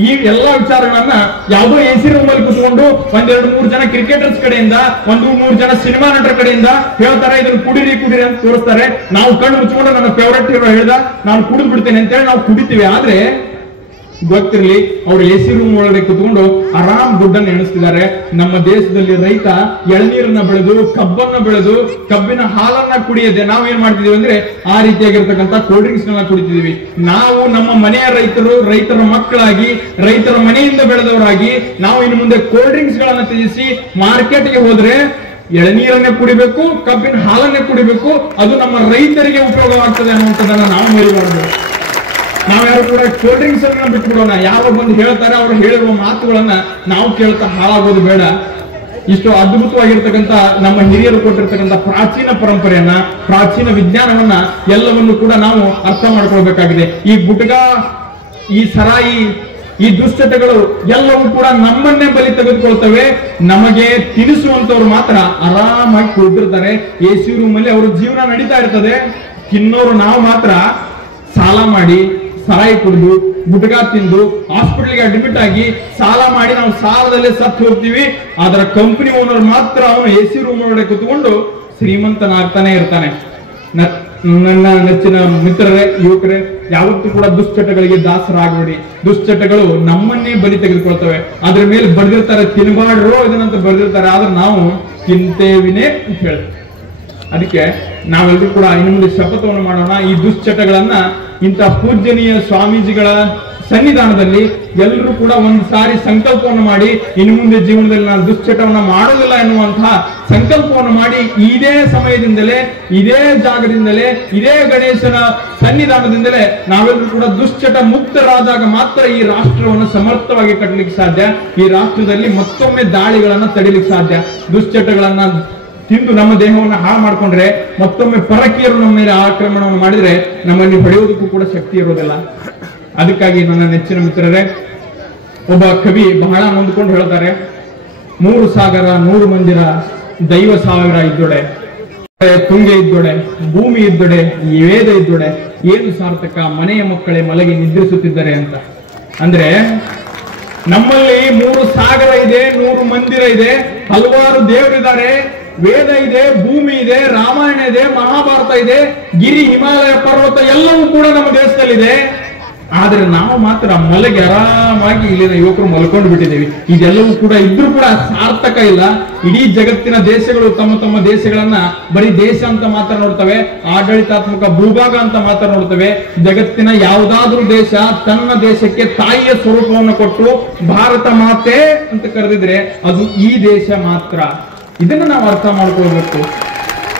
ಈ ಎಲ್ಲಾ ವಿಚಾರಗಳನ್ನ ಯಾವುದೋ ಎಸಿ ರೂಮ್ ಅಲ್ಲಿ ಕೂತ್ಕೊಂಡು 1-2-3 ಜನ ಕ್ರಿಕೆಟರ್ಸ್ ಕಡೆಯಿಂದ, 1-3 ಜನ ಸಿನಿಮಾ ನಟರ ಕಡೆಯಿಂದ ಹೇಳ್ತಾರೆ, ಇದನ್ನು ಕುಡಿರಿ ಕುಡಿರಿ ಅಂತ ತೋರಿಸ್ತಾರೆ. ನಾವು ಕಣ್ಣು ಮುಚ್ಕೊಂಡು ನನ್ನ ಫೇವರೇಟ್ ಹೀರೋ ಹೇಳ್ದ ನಾನು ಕುಡಿದು ಬಿಡ್ತೇನೆ ಅಂತ ಹೇಳಿ ನಾವು ಕುಡಿತೀವಿ. ಆದ್ರೆ ಗೊತ್ತಿರ್ಲಿ, ಅವ್ರು ಎಸಿ ರೂಮ್ ಒಳಗಡೆ ಕುತ್ಕೊಂಡು ಆರಾಮ್ ದುಡ್ಡನ್ನು ಎಣಿಸ್ತಿದ್ದಾರೆ. ನಮ್ಮ ದೇಶದಲ್ಲಿ ರೈತ ಎಳನೀರನ್ನ ಬೆಳೆದು, ಕಬ್ಬನ್ನ ಬೆಳೆದು, ಕಬ್ಬಿನ ಹಾಲನ್ನ ಕುಡಿಯದೆ ನಾವು ಏನ್ ಮಾಡ್ತಿದೀವಿ ಅಂದ್ರೆ ಆ ರೀತಿಯಾಗಿರ್ತಕ್ಕಂಥ ಕೋಲ್ಡ್ ಡ್ರಿಂಕ್ಸ್ ಗಳನ್ನ ಕುಡಿತಿದೀವಿ. ನಾವು ನಮ್ಮ ಮನೆಯ ರೈತರು, ರೈತರ ಮಕ್ಕಳಾಗಿ, ರೈತರ ಮನೆಯಿಂದ ಬೆಳೆದವರಾಗಿ ನಾವು ಇನ್ನು ಮುಂದೆ ಕೋಲ್ಡ್ ಡ್ರಿಂಕ್ಸ್ ಗಳನ್ನ ತ್ಯಜಿಸಿ ಮಾರ್ಕೆಟ್ಗೆ ಹೋದ್ರೆ ಎಳನೀರನ್ನೇ ಕುಡಿಬೇಕು, ಕಬ್ಬಿನ ಹಾಲನ್ನೇ ಕುಡಿಬೇಕು. ಅದು ನಮ್ಮ ರೈತರಿಗೆ ಉಪಯೋಗವಾಗ್ತದೆ ಅನ್ನುವಂಥದ್ದನ್ನ ನಾವು ಮರಿಬಾರದು. ನಾವ್ಯಾರು ಕೂಡ ಕೋಲ್ಡ್ ಡ್ರಿಂಕ್ಸ್ ಅನ್ನ ಬಿಟ್ಬಿಡೋಣ. ಯಾರು ಬಂದು ಹೇಳ್ತಾರೆ, ಅವ್ರು ಹೇಳಿರುವ ಮಾತುಗಳನ್ನ ನಾವು ಕೇಳ್ತಾ ಹಾಳಾಗೋದು ಬೇಡ. ಇಷ್ಟು ಅದ್ಭುತವಾಗಿರ್ತಕ್ಕಂಥ ನಮ್ಮ ಹಿರಿಯರು ಕೊಟ್ಟಿರ್ತಕ್ಕಂಥ ಪ್ರಾಚೀನ ಪರಂಪರೆಯನ್ನ, ಪ್ರಾಚೀನ ವಿಜ್ಞಾನವನ್ನ ಎಲ್ಲವನ್ನು ಕೂಡ ನಾವು ಅರ್ಥ ಮಾಡ್ಕೊಳ್ಬೇಕಾಗಿದೆ. ಈ ಗುಟ್ಕಾ, ಈ ಸರಾಯಿ, ಈ ದುಶ್ಚಟಗಳು ಎಲ್ಲವೂ ಕೂಡ ನಮ್ಮನ್ನೇ ಬಲಿ ತೆಗೆದುಕೊಳ್ತವೆ. ನಮಗೆ ತಿನ್ನಿಸುವಂತವ್ರು ಮಾತ್ರ ಆರಾಮಾಗಿ ಕುಳಿತಿರ್ತಾರೆ ಎಸಿ ರೂಮ್ ಅಲ್ಲಿ, ಅವ್ರ ಜೀವನ ನಡೀತಾ ಇರ್ತದೆ. ತಿನ್ನೋರು ನಾವು ಮಾತ್ರ ಸಾಲ ಮಾಡಿ, ಸರಾಯಿ ಕುಡಿದು, ಗುಟ್ಕಾ ತಿಂದು, ಹಾಸ್ಪಿಟಲ್ಗೆ ಅಡ್ಮಿಟ್ ಆಗಿ ಸಾಲ ಮಾಡಿ ನಾವು ಸಾಲದಲ್ಲೇ ಸತ್ತು ಹೋಗ್ತೀವಿ. ಅದರ ಕಂಪನಿ ಓನರ್ ಮಾತ್ರ ಅವನು ಎಸಿ ರೂಮ್ ಒಳಗಡೆ ಕುತ್ಕೊಂಡು ಶ್ರೀಮಂತನಾಗ್ತಾನೆ ಇರ್ತಾನೆ. ನನ್ನ ನೆಚ್ಚಿನ ಮಿತ್ರರೇ, ಯುವಕರೇ, ಯಾವತ್ತೂ ಕೂಡ ದುಶ್ಚಟಗಳಿಗೆ ದಾಸರಾಗಬೇಡಿ. ದುಶ್ಚಟಗಳು ನಮ್ಮನ್ನೇ ಬಲಿ ತೆಗೆದುಕೊಳ್ತವೆ. ಅದ್ರ ಮೇಲೆ ಬರ್ದಿರ್ತಾರೆ ತಿನ್ಬಾಡ್ರೋ ಇದನ್ನಂತ ಬರ್ದಿರ್ತಾರೆ, ಆದ್ರೆ ನಾವು ತಿಂತೇವಿನೇ ಅಂತ ಹೇಳ್ತೀವಿ. ಅದಕ್ಕೆ ನಾವೆಲ್ಲರೂ ಕೂಡ ಇನ್ನು ಮುಂದೆ ಶಪಥವನ್ನು ಮಾಡೋಣ. ಈ ದುಶ್ಚಟಗಳನ್ನ ಇಂಥ ಪೂಜ್ಯನೀಯ ಸ್ವಾಮೀಜಿಗಳ ಸನ್ನಿಧಾನದಲ್ಲಿ ಎಲ್ಲರೂ ಕೂಡ ಒಂದು ಸಾರಿ ಸಂಕಲ್ಪವನ್ನು ಮಾಡಿ, ಇನ್ನು ಮುಂದೆ ಜೀವನದಲ್ಲಿ ನಾನು ದುಶ್ಚಟವನ್ನ ಮಾಡೋದಿಲ್ಲ ಎನ್ನುವಂತಹ ಸಂಕಲ್ಪವನ್ನು ಮಾಡಿ, ಇದೇ ಸಮಯದಿಂದಲೇ, ಇದೇ ಜಾಗದಿಂದಲೇ, ಇದೇ ಗಣೇಶನ ಸನ್ನಿಧಾನದಿಂದಲೇ ನಾವೆಲ್ಲರೂ ಕೂಡ ದುಶ್ಚಟ ಮುಕ್ತರಾದಾಗ ಮಾತ್ರ ಈ ರಾಷ್ಟ್ರವನ್ನು ಸಮರ್ಥವಾಗಿ ಕಟ್ಟಲಿಕ್ಕೆ ಸಾಧ್ಯ. ಈ ರಾಷ್ಟ್ರದಲ್ಲಿ ಮತ್ತೊಮ್ಮೆ ದಾಳಿಗಳನ್ನ ತಡಿಲಿಕ್ಕೆ ಸಾಧ್ಯ. ದುಶ್ಚಟಗಳನ್ನ ತಿಂದು ನಮ್ಮ ದೇಹವನ್ನು ಹಾಳು ಮಾಡ್ಕೊಂಡ್ರೆ, ಮತ್ತೊಮ್ಮೆ ಪರಕೀಯರು ನಮ್ಮ ಮೇಲೆ ಆಕ್ರಮಣವನ್ನು ಮಾಡಿದ್ರೆ ನಮ್ಮಲ್ಲಿ ಹೊಡೆಯೋದಕ್ಕೂ ಕೂಡ ಶಕ್ತಿ ಇರೋದಿಲ್ಲ. ಅದಕ್ಕಾಗಿ ನನ್ನ ನೆಚ್ಚಿನ ಮಿತ್ರರೇ, ಒಬ್ಬ ಕವಿ ಬಹಳ ನೊಂದ್ಕೊಂಡು ಹೇಳ್ತಾರೆ, 3 ಸಾಗರ 100 ಮಂದಿರ ದೈವ ಸಾವಿರ ಇದ್ದೊಡೆ, ತುಂಗೆ ಇದ್ದೊಡೆ, ಭೂಮಿ ಇದ್ದೊಡೆ, ವೇದ ಇದ್ದೊಡೆ, ಏನು ಸಾರ್ಥಕ ಮನೆಯ ಮಕ್ಕಳೇ ಮಲಗಿ ನಿದ್ರಿಸುತ್ತಿದ್ದಾರೆ ಅಂತ. ಅಂದ್ರೆ ನಮ್ಮಲ್ಲಿ 3 ಸಾಗರ ಇದೆ, 100 ಮಂದಿರ ಇದೆ, ಹಲವಾರು ದೇವರಿದ್ದಾರೆ, ವೇದ ಇದೆ, ಭೂಮಿ ಇದೆ, ರಾಮಾಯಣ ಇದೆ, ಮಹಾಭಾರತ ಇದೆ, ಗಿರಿ, ಹಿಮಾಲಯ ಪರ್ವತ ಎಲ್ಲವೂ ಕೂಡ ನಮ್ಮ ದೇಶದಲ್ಲಿದೆ. ಆದ್ರೆ ನಾವು ಮಾತ್ರ ಮಲಗಿ ಆರಾಮಾಗಿ ಇಲ್ಲಿನ ಯುವಕರು ಮಲ್ಕೊಂಡು ಬಿಟ್ಟಿದ್ದೀವಿ. ಇದೆಲ್ಲವೂ ಕೂಡ ಇದ್ರೂ ಕೂಡ ಸಾರ್ಥಕ ಇಲ್ಲ. ಇಡೀ ಜಗತ್ತಿನ ದೇಶಗಳು ತಮ್ಮ ತಮ್ಮ ದೇಶಗಳನ್ನ ಬರೀ ದೇಶ ಅಂತ ಮಾತ್ರ ನೋಡ್ತವೆ, ಆಡಳಿತಾತ್ಮಕ ಭೂಭಾಗ ಅಂತ ಮಾತ್ರ ನೋಡ್ತವೆ. ಜಗತ್ತಿನ ಯಾವುದಾದ್ರೂ ದೇಶ ತನ್ನ ದೇಶಕ್ಕೆ ತಾಯಿಯ ಸ್ವರೂಪವನ್ನು ಕೊಟ್ಟು ಭಾರತ ಮಾತೆ ಅಂತ ಕರೆದಿದ್ರೆ ಅದು ಈ ದೇಶ ಮಾತ್ರ. ಇದನ್ನ ನಾವು ಅರ್ಥ ಮಾಡ್ಕೊಳ್ಬೇಕು.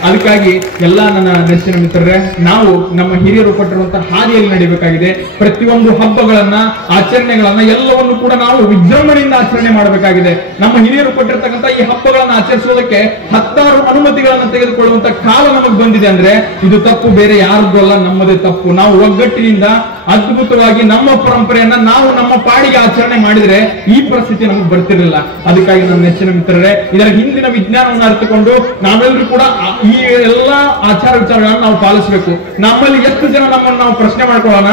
ಅದಕ್ಕಾಗಿ ಎಲ್ಲ ನನ್ನ ನೆಚ್ಚಿನ ಮಿತ್ರರೇ, ನಾವು ನಮ್ಮ ಹಿರಿಯರು ಕೊಟ್ಟಿರುವಂತಹ ಹಾದಿಯಲ್ಲಿ ನಡಿಬೇಕಾಗಿದೆ. ಪ್ರತಿಯೊಂದು ಹಬ್ಬಗಳನ್ನ, ಆಚರಣೆಗಳನ್ನ ಎಲ್ಲವನ್ನು ಕೂಡ ನಾವು ವಿಜೃಂಭಣೆಯಿಂದ ಆಚರಣೆ ಮಾಡಬೇಕಾಗಿದೆ. ನಮ್ಮ ಹಿರಿಯರು ಕೊಟ್ಟಿರ್ತಕ್ಕಂಥ ಈ ಹಬ್ಬಗಳನ್ನ ಆಚರಿಸುವುದಕ್ಕೆ 10 ಅನುಮತಿಗಳನ್ನ ತೆಗೆದುಕೊಳ್ಳುವಂತ ಕಾಲ ನಮಗೆ ಬಂದಿದೆ ಅಂದ್ರೆ ಇದು ತಪ್ಪು ಬೇರೆ ಯಾರಿಗೂ ಅಲ್ಲ, ನಮ್ಮದೇ ತಪ್ಪು. ನಾವು ಒಗ್ಗಟ್ಟಿನಿಂದ ಅದ್ಭುತವಾಗಿ ನಮ್ಮ ಪರಂಪರೆಯನ್ನ ನಾವು ನಮ್ಮ ಪಾಡಿಗೆ ಆಚರಣೆ ಮಾಡಿದ್ರೆ ಈ ಪರಿಸ್ಥಿತಿ ನಮಗೆ ಬರ್ತಿರಲಿಲ್ಲ. ಅದಕ್ಕಾಗಿ ನನ್ನ ನೆಚ್ಚಿನ ಮಿತ್ರರೇ, ಇದರ ಹಿಂದಿನ ವಿಜ್ಞಾನವನ್ನು ಅರಿತುಕೊಂಡು ನಾವೆಲ್ಲರೂ ಕೂಡ ಈ ಎಲ್ಲಾ ಆಚಾರ ವಿಚಾರಗಳನ್ನ ನಾವು ಪಾಲಿಸಬೇಕು. ನಮ್ಮಲ್ಲಿ ಎಷ್ಟು ಜನ ನಮ್ಮನ್ನು ನಾವು ಪ್ರಶ್ನೆ ಮಾಡ್ಕೊಳ್ಳೋಣ,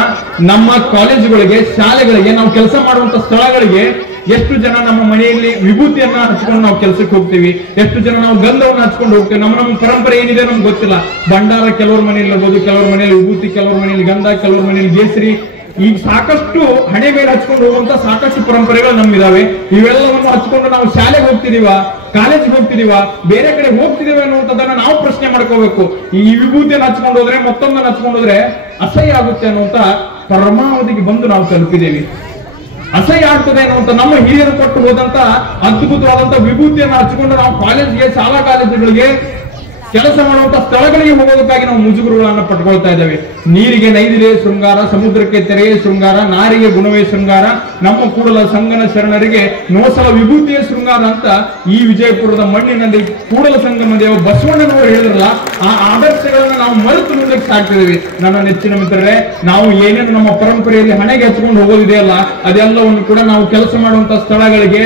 ನಮ್ಮ ಕಾಲೇಜುಗಳಿಗೆ, ಶಾಲೆಗಳಿಗೆ, ನಾವು ಕೆಲಸ ಮಾಡುವಂತ ಸ್ಥಳಗಳಿಗೆ ಎಷ್ಟು ಜನ ನಮ್ಮ ಮನೆಯಲ್ಲಿ ವಿಭೂತಿಯನ್ನ ಹಚ್ಕೊಂಡು ನಾವು ಕೆಲಸಕ್ಕೆ ಹೋಗ್ತೀವಿ, ಎಷ್ಟು ಜನ ನಾವು ಗಂಧವನ್ನು ಹಚ್ಕೊಂಡು ಹೋಗ್ತೀವಿ. ನಮ್ಮ ಪರಂಪರೆ ಏನಿದೆ ನಮ್ಗೆ ಗೊತ್ತಿಲ್ಲ. ಭಂಡಾರ ಕೆಲವ್ರ ಮನೆಯಲ್ಲಿ ಇರ್ಬೋದು, ಕೆಲವ್ರ ಮನೆಯಲ್ಲಿ ವಿಭೂತಿ, ಕೆಲವ್ರ ಮನೆಯಲ್ಲಿ ಗಂಧ, ಕೆಲವ್ರ ಮನೆಯಲ್ಲಿ ಕೇಸರಿ, ಈಗ ಸಾಕಷ್ಟು ಹಣೆ ಮೇಲೆ ಹಚ್ಕೊಂಡು ಹೋಗುವಂತ ಸಾಕಷ್ಟು ಪರಂಪರೆಗಳು ನಮ್ಗಿದಾವೆ. ಇವೆಲ್ಲವನ್ನು ಹಚ್ಕೊಂಡು ನಾವು ಶಾಲೆಗೆ ಹೋಗ್ತಿದೀವ, ಕಾಲೇಜ್ಗೆ ಹೋಗ್ತಿದೀವ, ಬೇರೆ ಕಡೆ ಹೋಗ್ತಿದೀವ ಅನ್ನುವಂಥದ್ದನ್ನ ನಾವು ಪ್ರಶ್ನೆ ಮಾಡ್ಕೋಬೇಕು. ಈ ವಿಭೂತಿಯನ್ನು ಹಚ್ಕೊಂಡು ಹೋದ್ರೆ, ಮತ್ತೊಂದನ್ನು ಹಚ್ಕೊಂಡು ಹೋದ್ರೆ ಅಸಹ್ಯ ಆಗುತ್ತೆ ಅನ್ನುವಂತ ಪರಮಾವಧಿಗೆ ಬಂದು ನಾವು ತಲುಪಿದ್ದೇವೆ. ಅಸಹ್ಯ ಆಗ್ತದೆ ಅನ್ನುವಂತ ನಮ್ಮ ಹಿರಿಯರು ಕೊಟ್ಟು ಹೋದಂತ ಅದ್ಭುತವಾದಂತ ವಿಭೂತಿಯನ್ನು ಹಚ್ಕೊಂಡು ನಾವು ಕಾಲೇಜ್ಗೆ, ಶಾಲಾ ಕಾಲೇಜುಗಳಿಗೆ ಕೆಲಸ ಮಾಡುವಂತ ಸ್ಥಳಗಳಿಗೆ ಹೋಗೋದಕ್ಕಾಗಿ ನಾವು ಮುಜುಗರಗಳನ್ನು ಪಟ್ಕೊಳ್ತಾ ಇದ್ದೇವೆ. ನೀರಿಗೆ ನೈದಿಲೆ ಶೃಂಗಾರ, ಸಮುದ್ರಕ್ಕೆ ತೆರೆಯೇ ಶೃಂಗಾರ, ನಾರಿಗೆ ಗುಣವೇ ಶೃಂಗಾರ, ನಮ್ಮ ಕೂಡಲ ಸಂಗನ ಶರಣರಿಗೆ ನೋಸಲ ವಿಭೂತಿಯ ಶೃಂಗಾರ ಅಂತ ಈ ವಿಜಯಪುರದ ಮಣ್ಣಿನಲ್ಲಿ ಕೂಡಲ ಸಂಗಮ ದೇವ ಬಸವಣ್ಣನವರು ಹೇಳಿದ್ರಲ್ಲ, ಆ ಆದರ್ಶಗಳನ್ನ ನಾವು ಮರೆತು ಮುಂದಕ್ಕೆ ಸಾಕ್ತಿದ್ದೇವೆ. ನನ್ನ ನೆಚ್ಚಿನ ಮಿತ್ರರೇ, ನಾವು ಏನೇನು ನಮ್ಮ ಪರಂಪರೆಯಲ್ಲಿ ಹಣೆಗೆ ಹಚ್ಕೊಂಡು ಹೋಗೋದಿದೆಯಲ್ಲ, ಅದೆಲ್ಲವನ್ನು ಕೂಡ ನಾವು ಕೆಲಸ ಮಾಡುವಂತ ಸ್ಥಳಗಳಿಗೆ,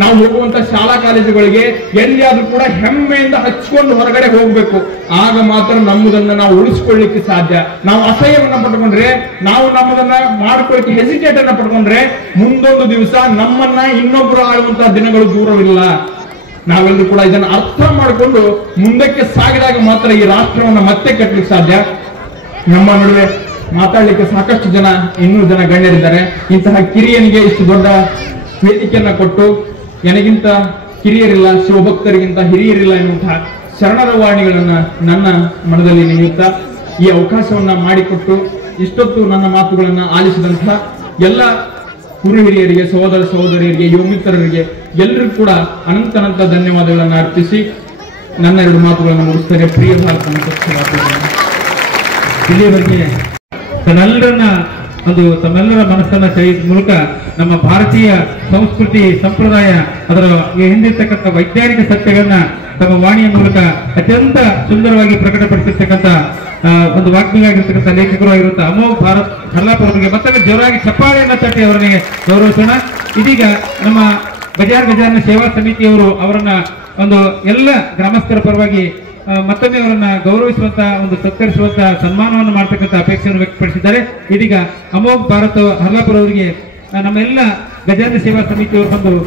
ನಾವು ಹೋಗುವಂತ ಶಾಲಾ ಕಾಲೇಜುಗಳಿಗೆ ಎಲ್ಲಿಯಾದ್ರೂ ಕೂಡ ಹೆಮ್ಮೆಯಿಂದ ಹಚ್ಕೊಂಡು ಹೊರಗಡೆ ಹೋಗ್ಬೇಕು. ಆಗ ಮಾತ್ರ ನಮ್ಮದನ್ನ ನಾವು ಉಳಿಸ್ಕೊಳ್ಳಿಕ್ಕೆ ಸಾಧ್ಯ. ನಾವು ಅಸಹ್ಯವನ್ನ ಪಡ್ಕೊಂಡ್ರೆ, ನಾವು ನಮ್ಮದನ್ನ ಮಾಡ್ಕೊಳ್ಳಿಕ್ಕೆ ಹೆಸಿಟೇಟ್ ಅನ್ನ ಪಡ್ಕೊಂಡ್ರೆ, ಮುಂದೊಂದು ದಿವಸ ನಮ್ಮನ್ನ ಇನ್ನೊಬ್ಬರು ಆಳುವಂತಹ ದಿನಗಳು ದೂರವಿಲ್ಲ. ನಾವೆಲ್ಲರೂ ಕೂಡ ಇದನ್ನ ಅರ್ಥ ಮಾಡಿಕೊಂಡು ಮುಂದಕ್ಕೆ ಸಾಗಿದಾಗ ಮಾತ್ರ ಈ ರಾಷ್ಟ್ರವನ್ನ ಮತ್ತೆ ಕಟ್ಟಲಿಕ್ಕೆ ಸಾಧ್ಯ. ನಮ್ಮ ನಡುವೆ ಮಾತಾಡ್ಲಿಕ್ಕೆ ಸಾಕಷ್ಟು ಜನ, ಇನ್ನೂ ಜನ ಗಣ್ಯರಿದ್ದಾರೆ. ಇಂತಹ ಕಿರಿಯನಿಗೆ ಇಷ್ಟು ದೊಡ್ಡ ವೇದಿಕೆಯನ್ನ ಕೊಟ್ಟು, ನನಗಿಂತ ಕಿರಿಯರಿಲ್ಲ, ಶಿವಭಕ್ತರಿಗಿಂತ ಹಿರಿಯರಿಲ್ಲ ಎನ್ನುವಂತಹ ಶರಣರ ವಾಣಿಗಳನ್ನ ನನ್ನ ಮನದಲ್ಲಿ ನೆನೆಯುತ್ತಾ, ಈ ಅವಕಾಶವನ್ನ ಮಾಡಿಕೊಟ್ಟು ಇಷ್ಟೊತ್ತು ನನ್ನ ಮಾತುಗಳನ್ನ ಆಲಿಸಿದಂತಹ ಎಲ್ಲ ಗುರು ಹಿರಿಯರಿಗೆ, ಸಹೋದರ ಸಹೋದರಿಯರಿಗೆ, ಯುವ ಮಿತ್ರರಿಗೆ ಎಲ್ಲರಿಗೂ ಕೂಡ ಅನಂತ ಧನ್ಯವಾದಗಳನ್ನು ಅರ್ಪಿಸಿ ನನ್ನ ಎರಡು ಮಾತುಗಳನ್ನು ಮುಗಿಸ್ತೇನೆ. ಪ್ರಿಯ ಭಾರತ ಇಲ್ಲಿಯವರೆಗೆ ತನ್ನೆಲ್ಲರನ್ನ ತಮ್ಮೆಲ್ಲರ ಮನಸ್ಸನ್ನ ಸೆಳೆಯುವ ಮೂಲಕ ನಮ್ಮ ಭಾರತೀಯ ಸಂಸ್ಕೃತಿ, ಸಂಪ್ರದಾಯ, ಅದರ ಹಿಂದಿರ್ತಕ್ಕಂಥ ವೈಜ್ಞಾನಿಕ ಸತ್ಯಗಳನ್ನ ತಮ್ಮ ವಾಣಿಯ ಮೂಲಕ ಅತ್ಯಂತ ಸುಂದರವಾಗಿ ಪ್ರಕಟಪಡಿಸಿರ್ತಕ್ಕಂಥ ಒಂದು ವಾಗ್ಮಿಯಾಗಿರ್ತಕ್ಕಂಥ ಲೇಖಕರು ಆಗಿರುವಂತಹ ಅಮೋಘ ಭಾರತ್ ಹರ್ಲಾಪುರ ಅವರಿಗೆ ಮತ್ತೊಮ್ಮೆ ಜೋರಾಗಿ ಚಪ್ಪಾಳೆಯನ್ನ ತಟ್ಟಿ ಅವರಿಗೆ ಗೌರವಿಸೋಣ. ಇದೀಗ ನಮ್ಮ ಗಜಾರ್ನ ಸೇವಾ ಸಮಿತಿಯವರು ಅವರನ್ನ ಎಲ್ಲ ಗ್ರಾಮಸ್ಥರ ಪರವಾಗಿ ಮತ್ತೊಮ್ಮೆ ಅವರನ್ನ ಗೌರವಿಸುವಂತ, ಸತ್ಕರಿಸುವಂತ, ಸನ್ಮಾನವನ್ನು ಮಾಡತಕ್ಕಂಥ ಅಪೇಕ್ಷೆಯನ್ನು ವ್ಯಕ್ತಪಡಿಸಿದ್ದಾರೆ. ಇದೀಗ ಅಮೋಘ ಭಾರತ್ ಹರ್ಲಾಪುರ ಅವರಿಗೆ ನಮ್ಮೆಲ್ಲ ಗಜಾರ್ನ ಸೇವಾ ಸಮಿತಿಯವರು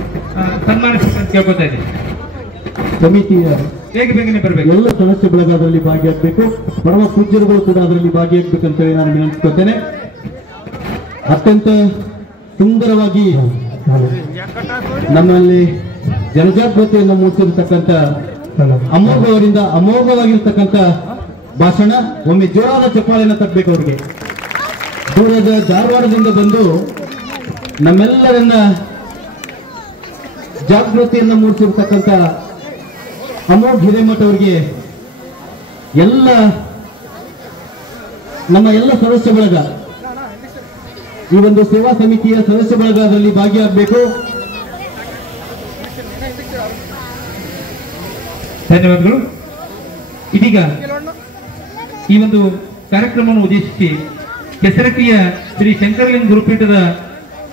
ಸನ್ಮಾನಿಸಬೇಕಂತ ಕೇಳ್ಕೊತಾ ಇದ್ದೇವೆ. ಸಮಿತಿಯ ಬೇಗನೆ ಬರಬೇಕು. ಎಲ್ಲ ಸದಸ್ಯ ಬಳಗ ಅದರಲ್ಲಿ ಭಾಗಿಯಾಗಬೇಕು. ಪರಮ ಪೂಜ್ಯರುಗಳು ಕೂಡ ಅದರಲ್ಲಿ ಭಾಗಿಯಾಗಬೇಕಂತೇಳಿ ನಾನು ವಿನಂತಿಸುತ್ತೇನೆ. ಅತ್ಯಂತ ಸುಂದರವಾಗಿ ನಮ್ಮಲ್ಲಿ ಜನಜಾಗೃತಿಯನ್ನು ಮೂಡಿಸಿರ್ತಕ್ಕಂಥ ಅಮೋಘ ಅವರಿಂದ ಅಮೋಘವಾಗಿರ್ತಕ್ಕಂಥ ಭಾಷಣ. ಒಮ್ಮೆ ಜೋರಾದ ಚಪ್ಪಾಳೆಯನ್ನು ತಟ್ಟಬೇಕು ಅವರಿಗೆ. ದೂರದ ಧಾರವಾಡದಿಂದ ಬಂದು ನಮ್ಮೆಲ್ಲರನ್ನ ಜಾಗೃತಿಯನ್ನು ಮೂಡಿಸಿರ್ತಕ್ಕಂಥ ಅಮೋಘ ಹಿರೇಮಠ ಅವರಿಗೆ ನಮ್ಮ ಎಲ್ಲ ಸದಸ್ಯ ಬಳಗ, ಈ ಒಂದು ಸೇವಾ ಸಮಿತಿಯ ಸದಸ್ಯ ಬಳಗ ಅದರಲ್ಲಿ ಭಾಗಿಯಾಗಬೇಕು. ಧನ್ಯವಾದಗಳು. ಇದೀಗ ಈ ಒಂದು ಕಾರ್ಯಕ್ರಮವನ್ನು ಉದ್ದೇಶಿಸಿ ಕೆಸರಟ್ಟಿಯ ಶ್ರೀ ಶಂಕರಲಿಂಗ ಗುರುಪೀಠದ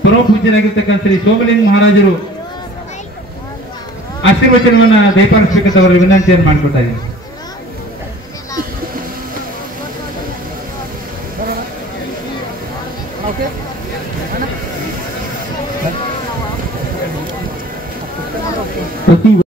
ಪರಮ ಪೂಜ್ಯರಾಗಿರ್ತಕ್ಕಂಥ ಶ್ರೀ ಸೋಮಲಿಂಗ ಮಹಾರಾಜರು ಆಶೀರ್ವಚನವನ್ನ ದಯಪಾಲಿಸಬೇಕಂತ ಅವರ ವಿನಂತಿಯನ್ನು ಮಾಡಿಕೊಡ್ತಾ ಇದ್ದೀನಿ.